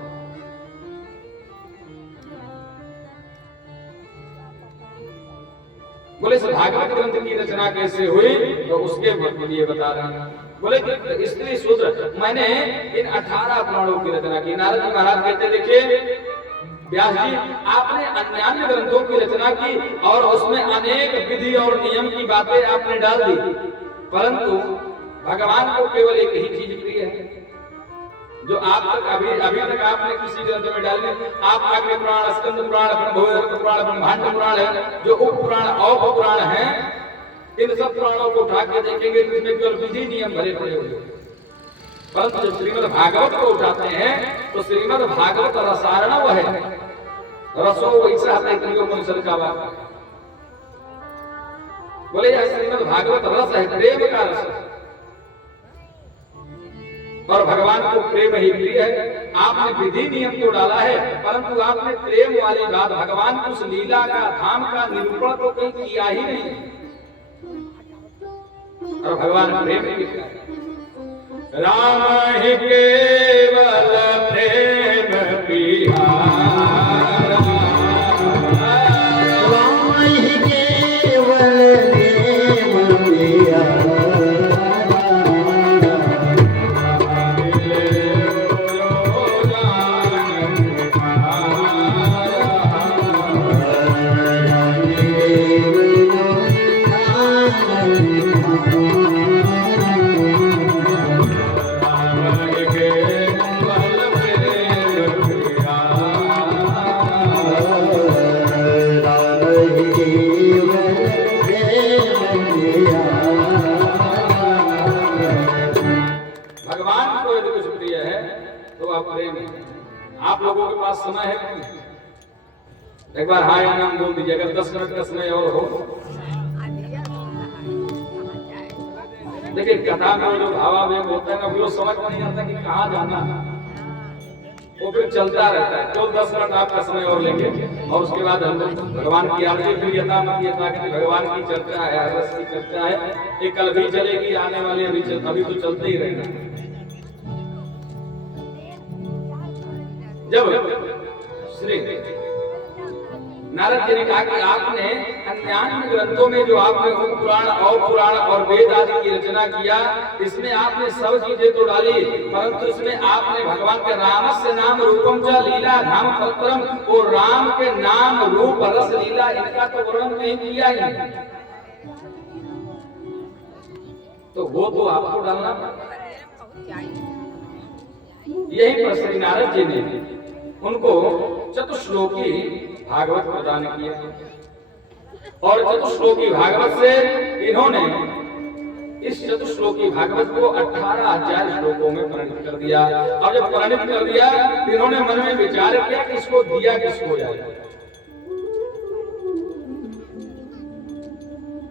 बोले भागवत ग्रंथ की रचना कैसे हुई, तो उसके लिए बता रहे हैं। बोले कि स्त्री शूद्र, मैंने इन 18 पुराणों की रचना की। नारद जी महाराज कहते देखिए, व्यास जी आपने अन्य ग्रंथों की रचना की और उसमें अनेक विधि और नियम की बातें आपने डाल दी, परंतु भगवान को केवल एक ही चीज प्रिय है जो आप तक अभी तक आपने किसी ग्रंथ में डाली। आप आगे पुराण, स्कंद पुराण, ब्रह्मोत्तर पुराण, ब्रह्मांड पुराण है, जो उप पुराण औप पुराण है, इन सब पुराणों को उठा के देखेंगे तो इसमें केवल विधि नियम भरे पड़े हुए, परंतु जब श्रीमद् भागवत को उठाते हैं तो श्रीमद् भागवत रसार्णव है। रसो वैसा तैतरीय उपनिषद का वाक्य बोले यह श्रीमद् भागवत रस है, प्रेम का रस है, और भगवान को प्रेम ही प्रिय है। आपने विधि नियम तो डाला है, परंतु आपने प्रेम वाली बात, भगवान की उस लीला का, धाम का निरूपण तो कहीं किया ही नहीं, और भगवान प्रेम ही है। राम ही केवल प्रेम प्रिया, राम ही केवल प्रेम प्रिया, आप लोगों के पास समय है नहीं? एक बार हाँ या नाम बोल दीजिए, अगर 10 मिनट का समय और हो। देखिए कथा में जो भावावेग होता है ना, वो समझ में नहीं आता कि कहाँ जाना, वो फिर चलता रहता है। केवल 10 मिनट आपका समय और लेंगे और उसके बाद हम भगवान की आरती प्रियता मतियता की भगवान की चर्चा है, रस की चर्चा है, ये कल भी चलेगी, आने वाली अभी तो चलते ही रहेगा। जब श्री नारद जी ने कहा कि आपने अन्य ग्रंथों में जो आपने उप पुराण और पुराण और वेद आदि की रचना किया, इसमें आपने सब चीजें तो डाली, परंतु इसमें आपने भगवान के राम से नाम रूपम च लीला धाम फलतरम, वो राम के नाम रूप रस लीला इनका तो वर्णन कहीं किया ही नहीं, तो वो तो आपको डालना पड़ा। यही पर श्री नारद जी ने उनको चतुश्लोकी भागवत प्रदान किया, और चतुश्लोकी भागवत से इन्होंने इस चतुश्लोकी भागवत को 18,000 श्लोकों में परिणित कर दिया। और जब परिणित कर दिया, इन्होंने मन में विचार किया कि इसको दिया किसको जाए,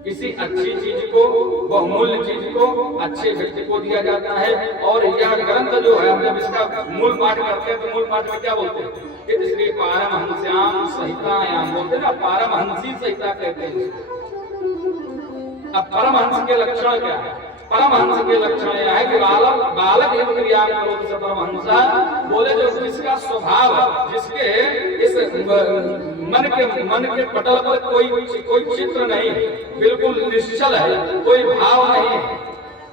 किसी अच्छी चीज को, बहुमूल्य चीज को अच्छे व्यक्ति को दिया जाता है। और यह ग्रंथ जो है, हम जब इसका मूल पाठ करते हैं तो मूल पाठ में क्या बोलते हैं, इसलिए पारमहंस्याम संहितायाम बोलते हैं ना, पारमहंसी संहिता कहते हैं। अब परमहंस के लक्षण क्या है? परमहंस के लक्षण यह है कि बालक एवं क्रिया करोति स परमहंसा, बोले जो जिसका स्वभाव, जिसके इस मन के पटल पर कोई चित्र नहीं, बिल्कुल निश्चल है, कोई भाव नहीं है,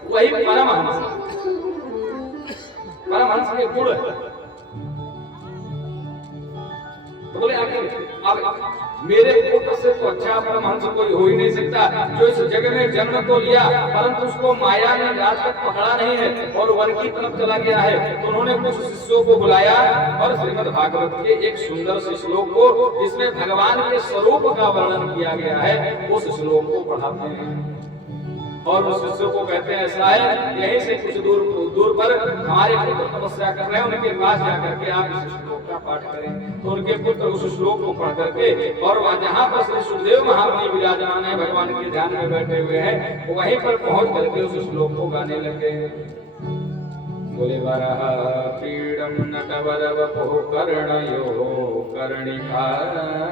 वही परमहंस। परमहंस के गुण है। तो बोले आखिर अब मेरे पुत्र से तो अच्छा परमहंस कोई हो ही नहीं सकता, जो इस जग में जन्म तो लिया परंतु उसको माया ने आज तक पकड़ा नहीं है और वन की तरफ चला गया है। तो उन्होंने कुछ शिष्यों को बुलाया और श्रीमद् भागवत के एक सुंदर से श्लोक को, जिसमें भगवान के स्वरूप का वर्णन किया गया है, उस श्लोक को पढ़ाते हैं और उस शिष्यों को कहते हैं ऐसा है, यहीं से कुछ दूर पर हमारे पुत्र तपस्या कर रहे हैं, उनके पास जाकर के आप इस श्लोक का पाठ करें। तो उनके पुत्र उस श्लोक को पढ़ करके, और जहाँ पर श्री सुखदेव महामुनि विराजमान है, भगवान के ध्यान में बैठे हुए हैं, वहीं पर पहुंच करके उस श्लोक को गाने लगे। बोले वराह पीडम नटवर वपुः कर्णयो कर्णिकारम्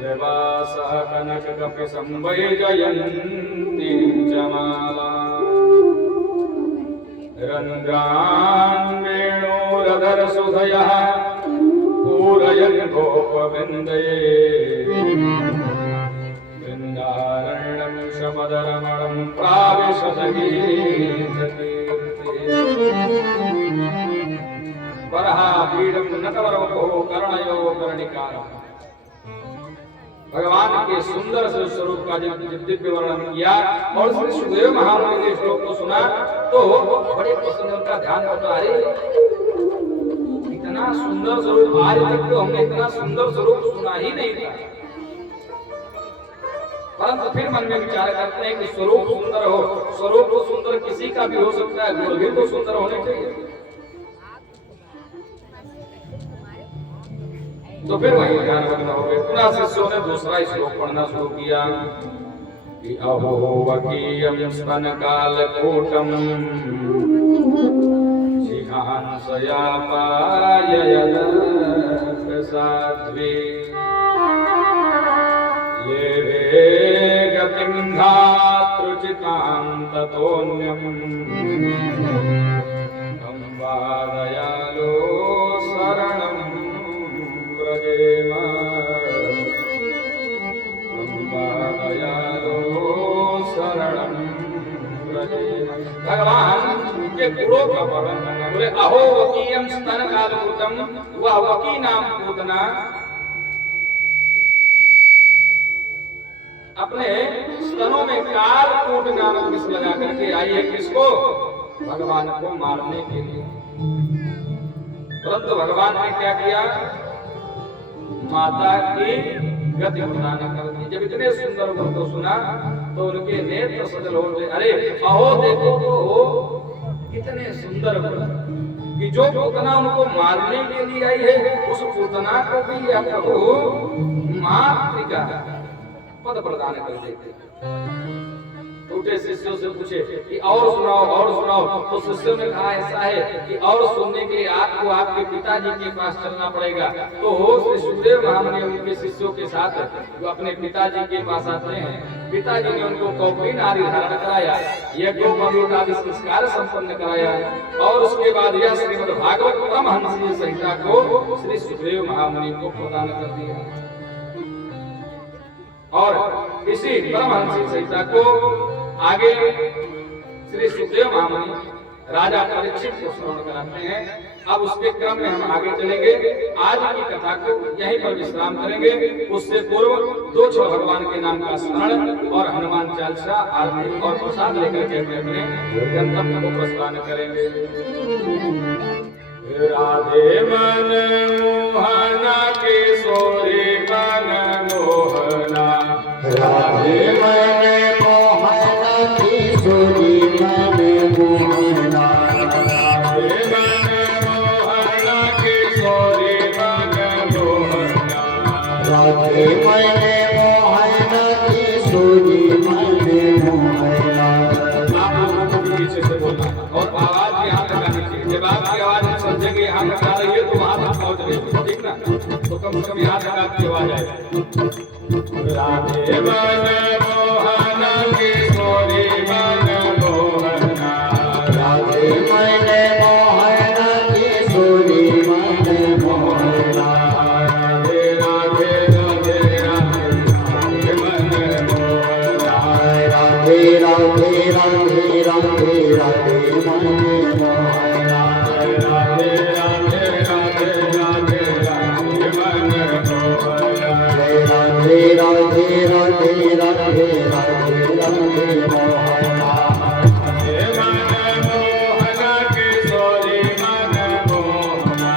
देवासः कनककपि संवैजयन्तीं च मालाम् रन्ध्रान् वेणोरधरसुधयः पूरयन् गोपवृन्दये वृन्दारण्यं शमदरमणं प्राविशत गीतकीर्तिः। महावीरम नटवरवपो कर्णयो कर्णिकारम। भगवान के सुंदर से स्वरूप का जब दिव्य वर्णन किया और श्री सुखदेव महामुनि ने श्लोक को सुना तो बड़े प्रसन्न उनका ध्यान होता, अरे इतना सुंदर स्वरूप आज तक तो हमने इतना सुंदर स्वरूप सुना ही नहीं था। परंतु फिर मन में विचार करते हैं कि स्वरूप सुंदर हो, स्वरूप तो सुंदर किसी का भी हो सकता है, गुण भी तो सुंदर होने चाहिए। तो फिर वही ध्यान रखना हो गया। पुनः शिष्यों ने दूसरा श्लोक पढ़ना शुरू किया कि अहो वकीयं स्तन कालकूटम जिहांसयापाययद साध्वी ये वे गतिं धातृचितां ततोऽन्यं तं वा दयालो शरणं व्रजेम तं वा दयालो शरणं व्रजेम। भगवान के गुणों का वर्णन करना, बोले अहो वकीयं स्तन कालकूटम, वह वकी नाम पूतना अपने स्तनों में कालकूट नामक विष लगा करके आई है। किसको? भगवान को मारने के लिए। परंतु भगवान ने क्या किया? माता की गति प्रदान कर दी। जब इतने सुंदर गुण को सुना तो उनके नेत्र सजल हो गए। अरे अहो देखो तो कितने सुंदर गुण कि जो पूतना उनको मारने के लिए आई है उस पूतना को भी यह प्रभु मातृका पद प्रदान कर देते। टूटे शिष्यों से पूछे कि और सुनाओ। तो शिष्यों ने कहा ऐसा है कि और सुनने के लिए आपको आपके पिताजी के पास चलना पड़ेगा। तो श्री सुखदेव महामुनि उनके शिष्यों के साथ जो अपने पिताजी के पास आते हैं, पिताजी ने उनको कौपी नारी धारण कराया, यज्ञोपवीत आदि संस्कार संपन्न कराया और उसके बाद यह श्रीमद् भागवत परमहंसीय संहिता को श्री सुखदेव महामुनि को प्रदान कर दिया। और इसी परमहंसी संहिता को आगे श्री सुखदेव महामुनि राजा परीक्षित को श्रवण कराते हैं। अब उसके क्रम में हम आगे चलेंगे। आज की कथा को यहीं पर विश्राम करेंगे। उससे पूर्व दो छह भगवान के नाम का स्मरण और हनुमान चालीसा आरती और प्रसाद लेकर के अपने गंतव्य को प्रस्थान करेंगे। राधे मन मोहना किशोरी मन मोहना, राधे मन मोहना किशोरी मन मोहना, राधे मन मोहना किशोरी मन मोहना, राधे मन मोहना किशोरी मन मोहना। आप लोगों को भी पीछे से बोलना और आवाज यहाँ लगानी चाहिए। जब आपकी आवाज समझेंगे यहाँ लगा रही है तो वहां तक पहुंच रही है, ठीक ना? तो कम से कम यहाँ तक आपकी आवाज आएगी। राधे मन मोहना किशोरी मन मोहना, राधे मन मोहना किशोरी मन मोहना, राधे राधे राधे राधे मन मोहना, राधे राधे राधे राधे राधे मन मोहना, राधे राधे राधे राधे राधे मन मोहना, राधे राधे राधे राधे राधे राधे मोहना, हे मन मोहना किशोरी मन मोहना,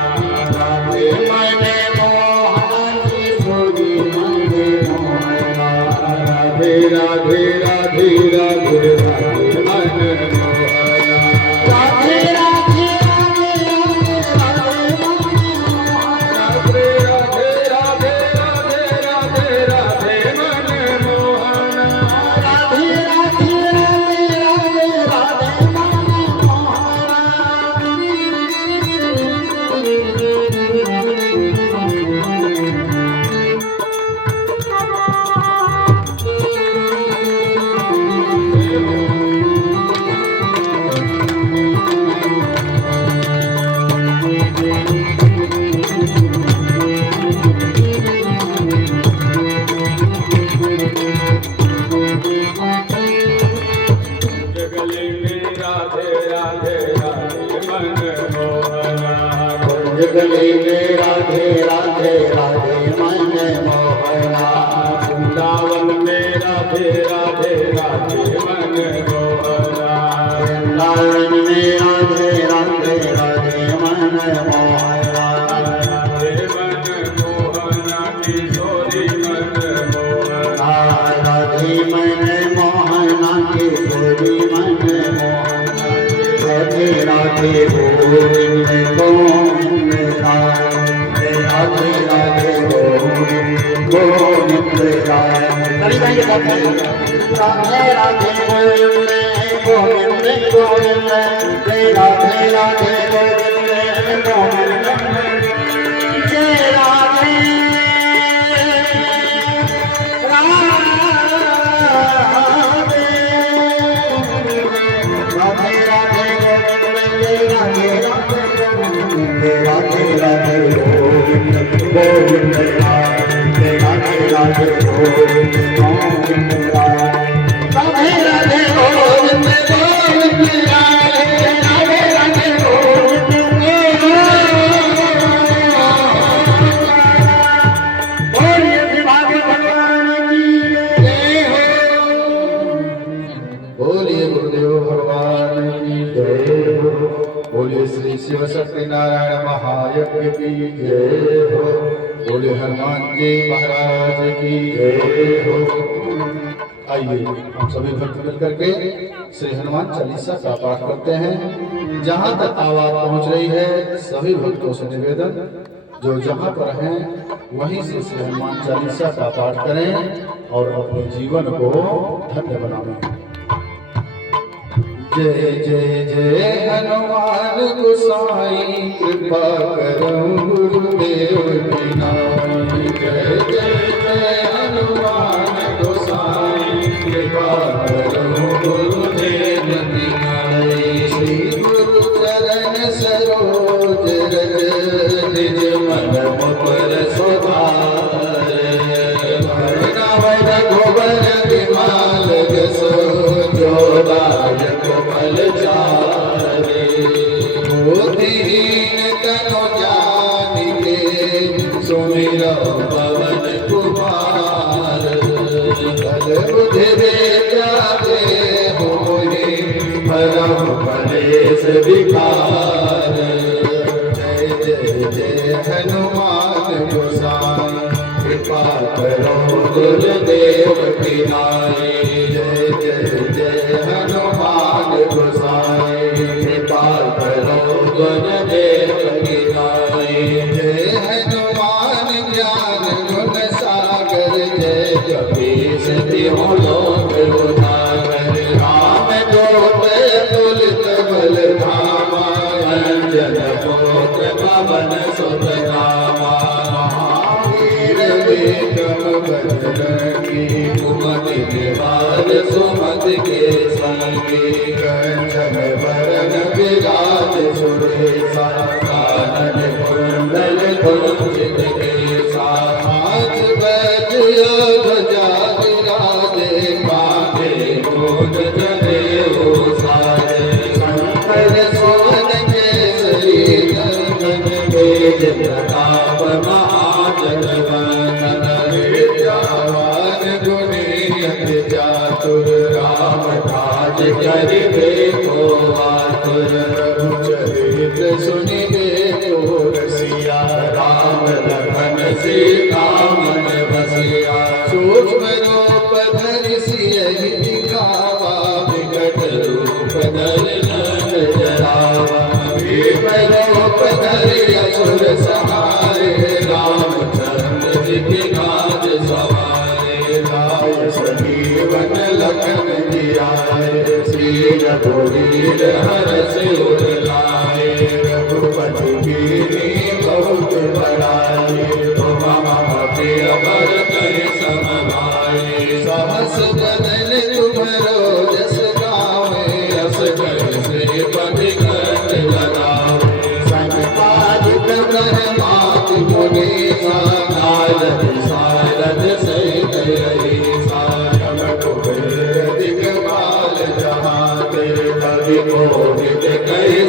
राधे मन मोहना किशोरी मन मोहना, राधे राधे राधे राधे राधे मन मोहना, राधे राधे राधे राधे राधे मन मोहना, राधे राधे राधे राधे राधे राधे मन मोहना, राधे राधे राधे राधे राधे मन जगले में राधे राधे राधे मन मोहना, गली में राधे राधे राधे मन मोहना वृंदावन में राधे राधे राधे मन मोहना वृंदावन में राधे राधे राधे मन मोहना राधे मन मोहना किशोरी मन मोहना राधे मन मोहना किशोरी मन मोहना राधे राधे गोविंद गोविंद राधे राधे राधे गोविंद गोविंद राधे राधे राधे गोविंद गोविंद गोविंद राधे राधे गोविंद गोविंद जय राधे राधे राधे राधे राधे गोविंद गोविंद राधे राधे राधे गोविंद गोविंद राधे राधे गोविंद गोविंद राधे राधे राधे गोविंद बोलिए विभाग भगवान की जय हो बोलिए गुरुदेव भगवान की जय हो। बोलिए श्री शिव शक्ति नारायण महायज्ञ की जय हो। बोलिए हनुमान जी महाराज की जय हो। आइए हम सभी भक्त मिलकर के श्री हनुमान चालीसा का पाठ करते हैं। जहाँ तक आवाज पहुँच रही है सभी भक्तों से निवेदन जो जहाँ पर हैं वहीं से श्री हनुमान चालीसा का पाठ करें और अपने जीवन को धन्य बनाएं। जय जय जय हनुमान गोसाई कृपा करो गुरुदेव की नाई। जय जय जय हनुमान गोसाई कृपा करो गुरुदेव की नाई। श्री गुरु चरण सरोज रज निज मन पर सुधारे। भरनावय रघुबर विमल जसो जोदायक बल चारे। बुद्धिहीन तनु जानिके सुमिरो पवन कुमार। बल बुद्धि विद्या देहु मोहि परम कलेश विकार। जय जय जय हनुमान गोसाई कृपा करो गुरुदेव की नाई। जय जय जय हनुमान गोसाई कृपा करो गुरुदेव की नाई। जय हनुमान ज्ञान गुण सागर जय कपीस तिहु लोक उजागर। राम दूत तुलित बल धामा अंजन पुत्र पवन सुत नामा। विक्रम बजरंगी कुमति निवार सुमति के संगी। कंचन बरन विराज सुरेशा कानन कुंडल कुंचित केसा। हाथ बजिया ध्वजा विराजे कांधे मूंज जनेऊ साजे। शंकर सुवन केसरी नंदन तेज प्रताप महाजगवंदन। विद्यावान गुणी अति चातुर राम काज करिबे को आतुर। रघुचरित्र सुनिबे को रसिया राम लखन सीता मन बसिया। सूक्ष्म रूप धरि सियहि दिखावा विकट रूप धरि नट जरावा। भीम रूप धरि असुर संहारे रामचंद्र जी की काज सवारे। लाय सजीवन लखन जियाए श्री रघुवीर हरष उर लाए। रघुपति कीन्ही बहुत बड़ाई तुम मम प्रिय भरत सम भाई। सहस बदन तुम्हरो जस गावे अस कर श्रीपति कंठ लगावे। संपादित ब्रह्मादि मुनीसा नारद सारद सहित रहीसा। यम कुबेर दिगपाल जहाँ ते कवि कोविद कहि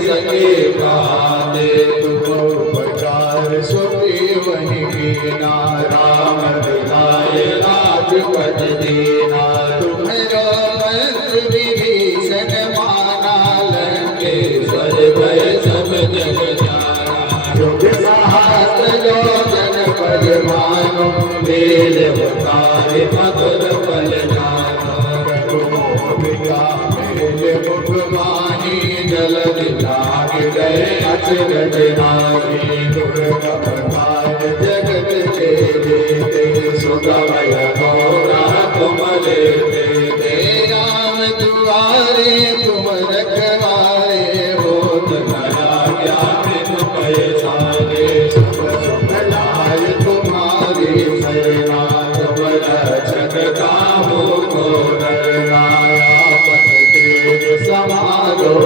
जग जाना। युग सहस्र योजन पद मानो वेद अवतारि मधुर फल जाना। रघुमोहिका मेल मुख माही जलधि लाग गए अचरज नारी। दुर्गम काज जगत के देते सुगमय गौरा तुम लेते थे। राम दुआरे तुम रखवारे होत गया ज्ञान पय सारे। सुख लाय तुम्हारी सेना बल छगता हो को नाया पद तेज समारो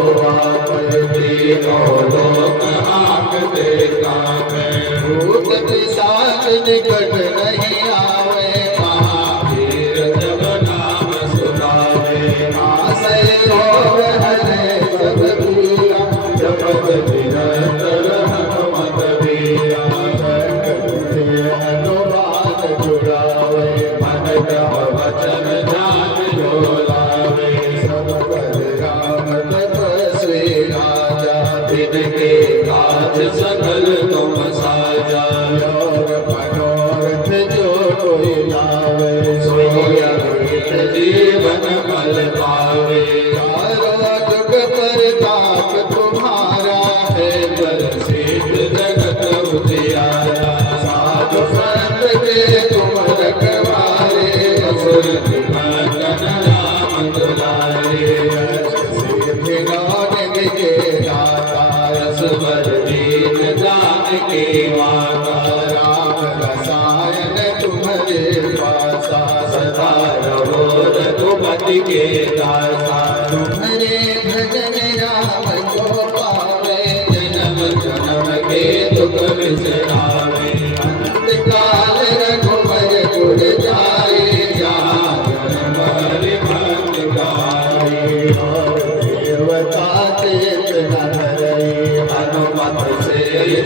तीनों लोक आंकते कांपे। भूत पिशाच निकट नहीं आवे महावीर जब नाम सुनावे। आसे रोग हरे सब पीरा जपत निरंतर हनुमत बीरा। हनुमान जुड़ावे मन क्रम वचन ध्यान जो लावे। सब पर राम तपस्वी राजा जिनके काज सकल तुम साजा। और मनोरथ जो कोई लावे सोयत जीवन फल पावे। चारों जुग प्रताप तुम्हारा है बल सिद्ध जगत उजियारा। साधु संत के तुम रखवारे असुर निमंत्रण राम दुलारे। सिद्धि नानक के दाता असवर दीन जानकी माता। राम रसायन तुम्हारे पासा सदा रहो रघुपति के दासा। तुम्हारे भजन राम को पावे जन्म जन्म के दुख बिसरावे। अंतकाल रघुवर गुण जाए जहाँ जन्म हरि भक्त गाए। और देवता चेतना धरई हनुमत से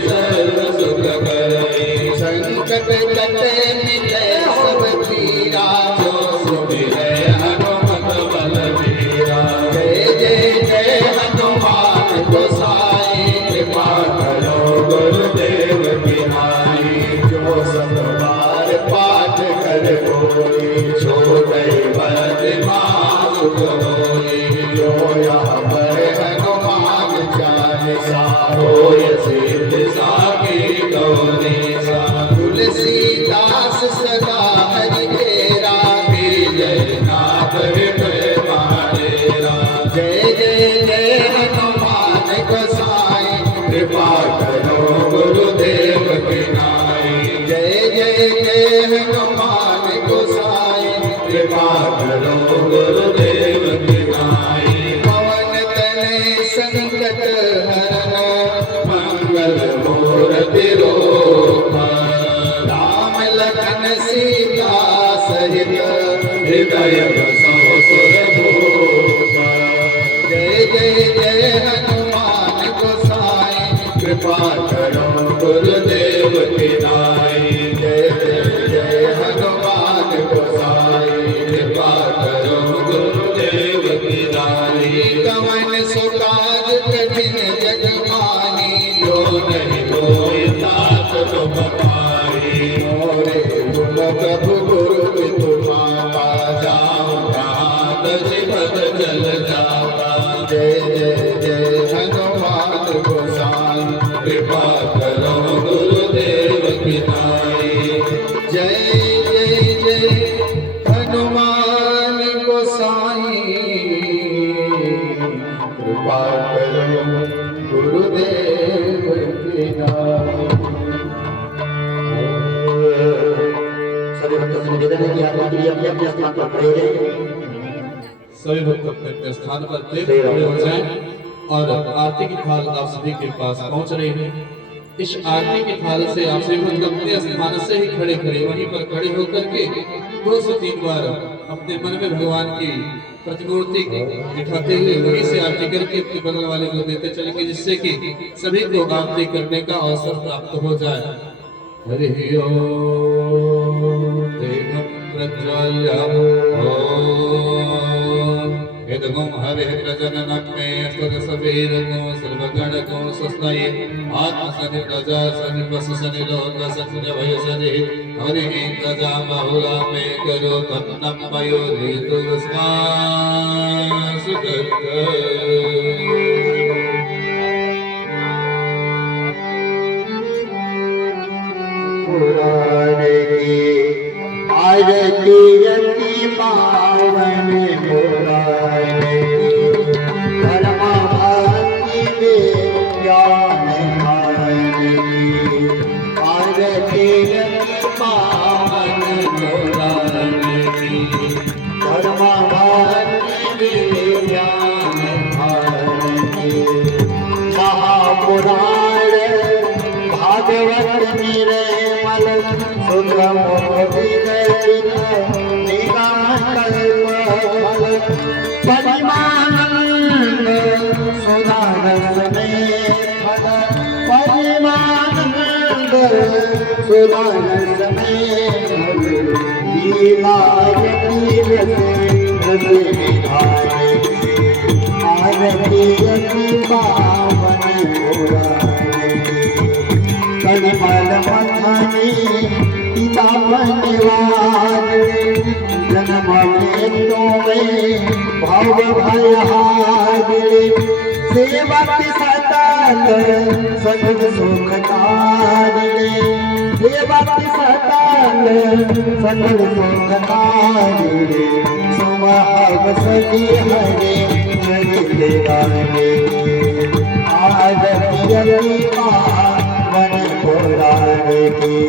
सर्व सुख करई। संकट कटे मिटे सब पीरा जो सुमिरै हनुमत बलबीरा। जय जय जय हनुमान गोसाई कृपा करो गुरुदेव की नाई। जो सब बार पाठ कर कोई छो गई बद सुख होई। जो यहाँ पर हनुमान चालीसा होय सिद्ध साकी गौरी सा। तुलसीदास सदा हरि तेरा जय नाथ हृदय माडेरा। जय जय जय हनुमान गोसाई कृपा करो गुरुदेव की नाई। जय जय जय हनुमान गोसाई कृपा करो गुरुदेव की नाई। पवन तनय संकट हरन मंगल मूर्ति रूप। राम लखन सीता सहित हृदय बसो सुरभूप। जय जय जय हनुमान गोसाई कृपा करो गुरुदेव की नाई। जय जय जय हनुमान गोसाई कृपा करो गुरुदेव की नाई। कवन सुकाज कठिन जग मानी जो नहीं कोई तात तुम पाई। मोरे गुण प्रभु गुरु पितु माता जाऊं कहाँ दशरथ जल जाता। जय जय जय हनुमान गोसाई कृपा करो गुरुदेव की नाई। जय जय जय हनुमान गोसाई कृपा करो गुरुदेव की नाई। सभी भक्तों से निवेदन है कि आप लोग अपने अपने स्थान पर खड़े हो जाइए। सभी भक्त अपने अपने स्थान पर खड़े हो जाएं और आरती की थाल आप सभी के पास पहुंच रही है। इस आरती की थाल से आप सभी भक्त अपने स्थान से ही खड़े खड़े वहीं पर खड़े होकर के 2 से 3 बार अपने मन में भगवान की प्रतिमूर्ति बिठाते हुए वहीं से आरती करके अपने बगल वाले को देते चलेंगे, जिससे कि सभी को आरती करने का अवसर प्राप्त हो जाए। हरि ओम देव प्रज्वल्य ओम वेदगो हरे प्रजननक में सुर सवेर को सर्वगण को सस्ताये आत्म सनि प्रजा सनि बस सनि लोक सनि भय सनि हरि प्रजा बहुला में करो तन्नम पयो हेतु सुख पुराने की आरती अति पावन पुराने की धर्म भक्ति में ज्ञान आने की आरती अति पावन पुराने की धर्म भक्ति में ज्ञान आने की महापुराण भागवत निर्मल सुगम निगम कल्पफल परिमानंद सुधारस में फल परिमानंद सुधारस में फल लीला रस विधान आरती अति पावन पुराण कलिमल मथनी पिता बनवार जन्म लेतो में भव भय हारे सेवक सतत सगल सुख तारे सेवक सतत सगल सुख तारे सुमहव सदी हरे जगत गाने आरती अति पावन पुराण की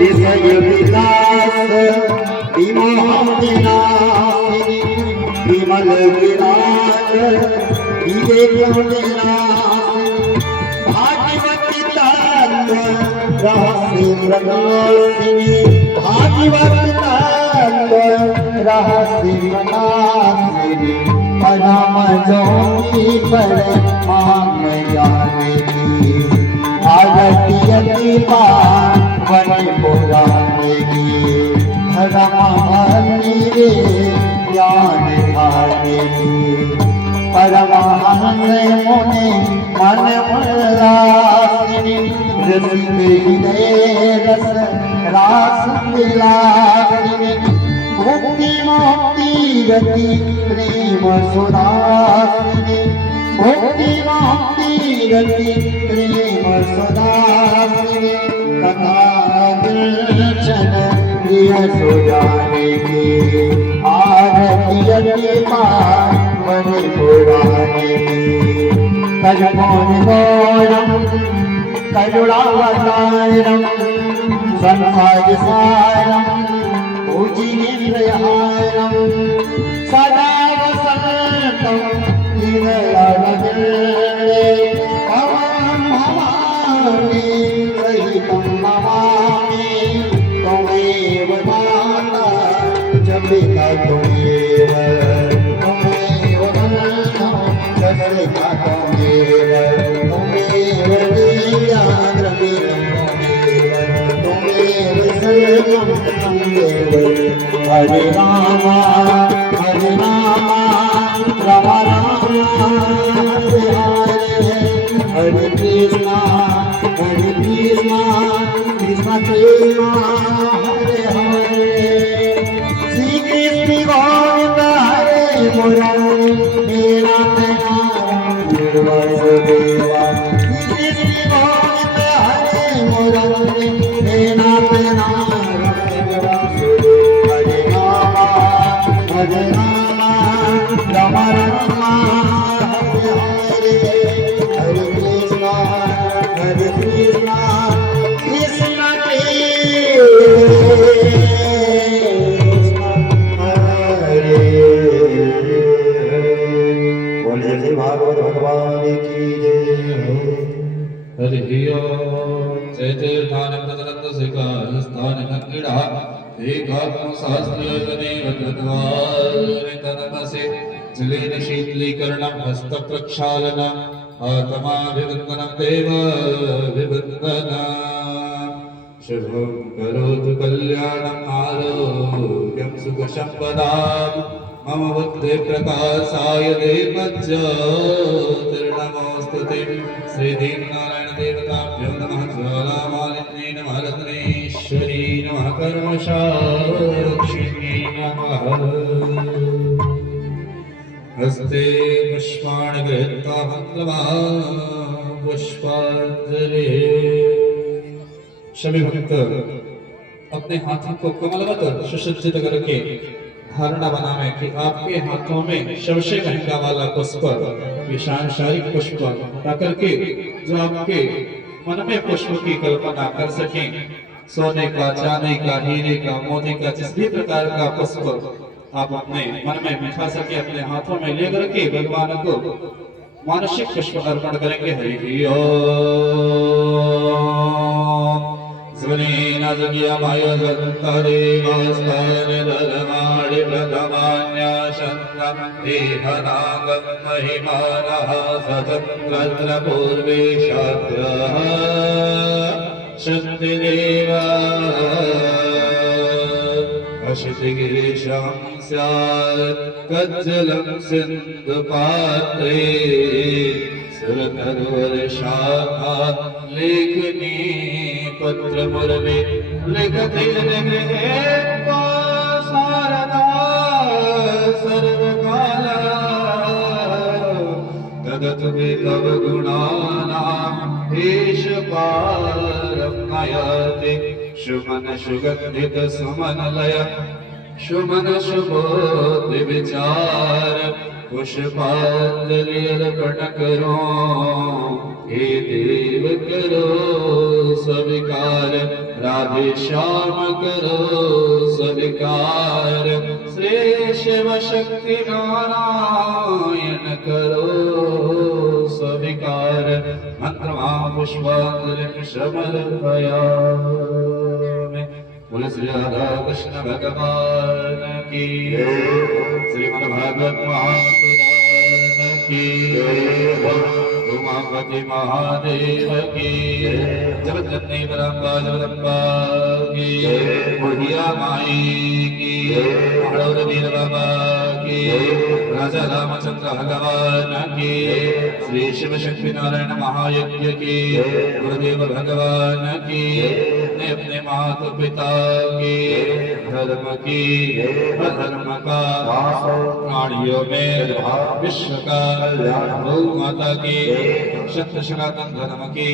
विषय विलास विमोह विनाशिनी विमल विराट विवेक विनाशिनी भागवती तत्व रहस्य प्रकाशिनी भागवती तत्व रहस्य प्रकाशिनी परम ज्योति परमात्म जानेगी आरती अति पावन पुराण की धर्म भक्ति ज्ञान ढाने की परमहंस मुनि मन उल्लासिनी रसिक हृदय रस रास विलासिनी भक्ति मुक्ति रति प्रेम सुरासिनी भक्ति मुक्ति रति प्रेम सुरासिनी कथा दर्शन प्रिय सुजाने की आरती अति पावन पुराण की कजमोन गौरम करुणावतारम संसार सारम पूजिनेन्द्रहारम सदा वसंतम लीलावदने पवनं भवामि सहितं नमामि त्वमेव माता जपिता त्वमेव त्वमेव बन्धं जपिता त्वमेव त्वमेव दिव्याद्रविणं त्वमेव सर्वं त्वमेव हरे राम राम राम हरे हरे हरे कृष्णा कृष्ण कृष्ण हरे हरे श्री कृष्ण गोविंद हरे मुरारी मेरा तेरा वासुदेवा श्री कृष्ण गोविंद हरे मुरारी मेरा तेरा हरे राम राम राम हरे हरे हरे कृष्ण कृष्ण कृष्ण हरे बोलिए श्री भागवत भगवान की जय। हरि ओम जय जय ध्यान प्रदरत सिकार स्थान कंगड़ा एकात्म शास्त्रजने वदद्वारितनमसे जलेन शीतलीकरणं हस्त प्रक्षालन आत्माभिवन्दनं देव विवन्दनं शुभं करोतु कल्याणम् आरोग्यं सुखसम्पदां मम बुद्धि प्रकाशाय देवज्योतिर्नमोऽस्तुते श्रीदीनारायण देवताभ्यो नमः ज्वालामालिन्ये नमः रत्नेश्वरी नमः कर्मसाक्षिण्ये नमः हस्ते पुष्पाणि गृहीत्वा मन्त्रवान् पुष्पाञ्जलिः। सभी भक्त अपने हाथों को कमलवत सुसज्जित करके धारणा बनावे कि आपके हाथों में सबसे महंगा वाला पुष्प ये सांसारिक पुष्प रखकर के जो आपके मन में पुष्प की कल्पना कर सके, सोने का, चांदी का, हीरे का, मोती का, जिस भी प्रकार का पुष्प आप अपने मन में बिठा सके, अपने हाथों में लेकर के भगवान को मानसिक पुष्प अर्पण करेंगे। हरि ओम स्वनेन जज्ञमायुजन्तरेवास्तानिधर्माणि प्रथमान्याशन्तं देहनागं महिमानः स्वतन्त्रत्र पूर्वेशाभ्यः शक्तिदेवा अशितिगिरिशं स्यात् कज्जलं सिन्धुपात्रे सुरतरुवर्षाखा लेखनी पत्रमुर्वे लिखति गृहे शारदा सर्वकाला तदतु मे तव गुणानाम् एष पारं नयति सुमन सुगन्धित सुमनलय सुमन सुबोधि विचार पुष्पांजलि अर्पण करो हे देव करो स्वीकार राधे श्याम करो स्वीकार श्री शिव शक्ति नारायण करो स्वीकार मंत्रमा पुष्पांजलि समर्पयामि। बोले श्री राधा कृष्ण भगवान की श्रीमद् भागवत महापुराण की उमापति महादेव की जगतजननी जगदम्बा की बुढ़िया माई की महाड़ौर वीर बाबा की राजा रामचंद्र भगवान की श्री शिव शक्ति नारायण महायज्ञ की गुरुदेव भगवान की अपने माता पिता की धर्म की अधर्म का प्राणियों में विश्व का गौ माता की सत्य सनातन धर्म की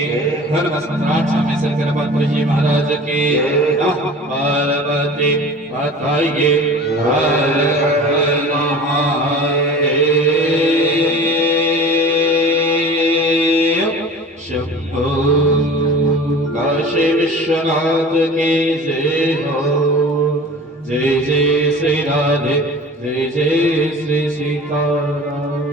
धर्म सम्राट स्वामी श्री कृपाल जी महाराज की पार्वती बताइए हर हर महादेव शंभो काशी विश्वनाथ की जय हो। जय जय श्री राधे जय जय श्री सीताराम।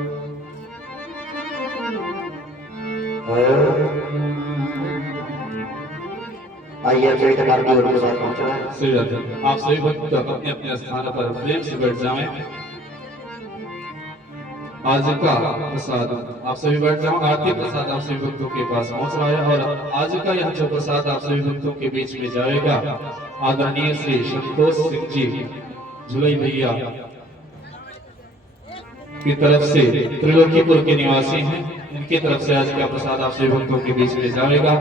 आइए अब सभी प्रकार की ओर के साथ पहुंच रहे हैं। श्री राधे आप सभी भक्त अपने अपने स्थान पर प्रेम से बैठ जाएं। आज का प्रसाद आप सभी बैठ जाओ। आरती प्रसाद आप सभी भक्तों के पास पहुंच रहा है और आज का यह जो प्रसाद आप सभी भक्तों के बीच में जाएगा, आदरणीय श्री संतोष सिंह जी झुलई भैया की तरफ से त्रिलोकीपुर के निवासी हैं, इनकी तरफ से आज का प्रसाद आप सभी भक्तों के बीच में जाएगा।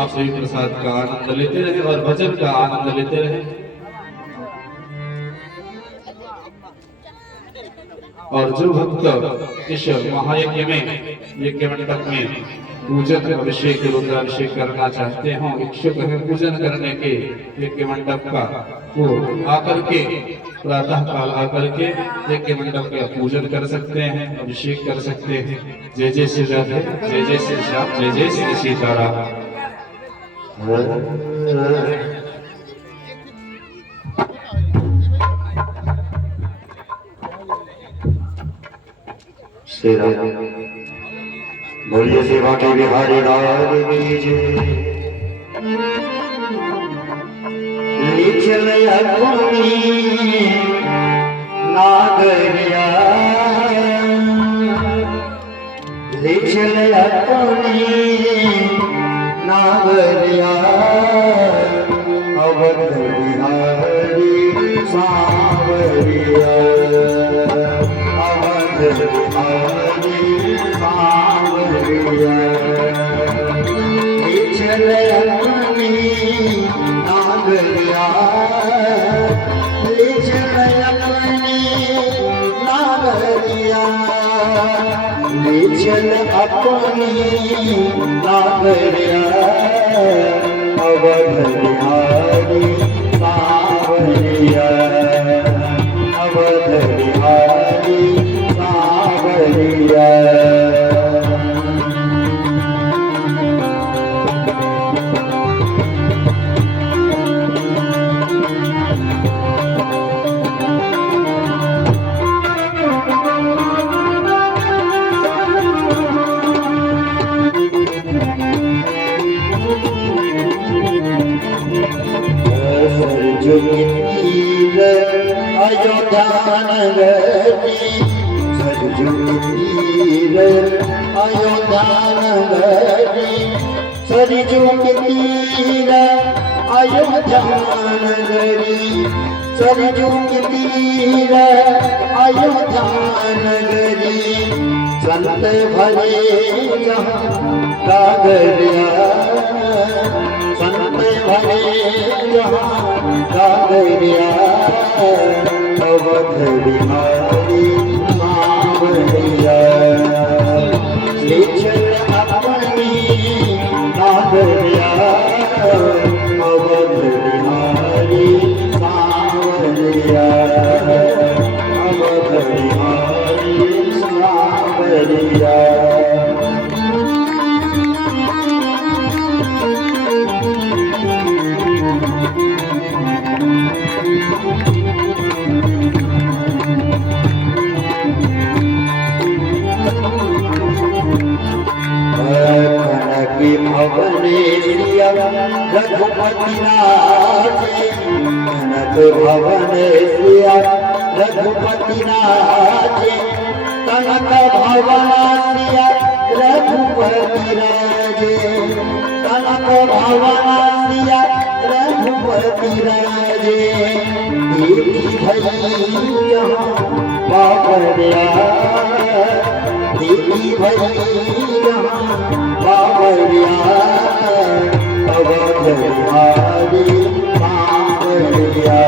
आप सभी प्रसाद का आनंद लेते रहे और भजन का आनंद लेते रहे। और जो भक्त इस महायज्ञ में यज्ञ मंडप में पूजन अभिषेक रुद्राभिषेक करना चाहते हो, इच्छुक है पूजन करने के यज्ञ मंडप का, वो आकर के प्रातः काल आकर के यज्ञ मंडप का पूजन कर सकते हैं, अभिषेक कर सकते हैं। जय जय श्री राधे जय जय श्री श्याम जय जय श्री सीताराम। श्री राम बोलिए सेवा के बिहारी लाल की जय। लिखल अपनी नागरिया, लिखल अपनी नागरिया, अवध बिहारी सांवरिया, अवध बिहारी सांवरिया। लिखल अपनी नागरिया, लिखल अपनी नागरिया, लिखल अपनी नागरिया, अवध बिहारी सांवरिया, अवध बिहारी सांवरिया। अयोध्या नगरी, सरजू तीर अयोध्या नगरी, सरजू तीर अयोध्या नगरी, सरजू तीर अयोध्या नगरी। संत भरे जहाँ कागरिया, संत भरे जहाँ कागरिया, अवध बिहारी सांवरिया। लिखल अपनी नागरिया, अवध बिहारी सांवरिया, अवध बिहारी सांवरिया। भवनेश्वरिया रघुपति नाथे, कनक भवनेश्वरिया रघुपति नाथे, कनक भवनाश्रिया रघुपति राजे, कनक भवनाश्रिया रघुपति राजे। दीदी भई जहाँ बाबरिया, दीदी भई जहाँ बाबरिया, अवध बिहारी सांवरिया।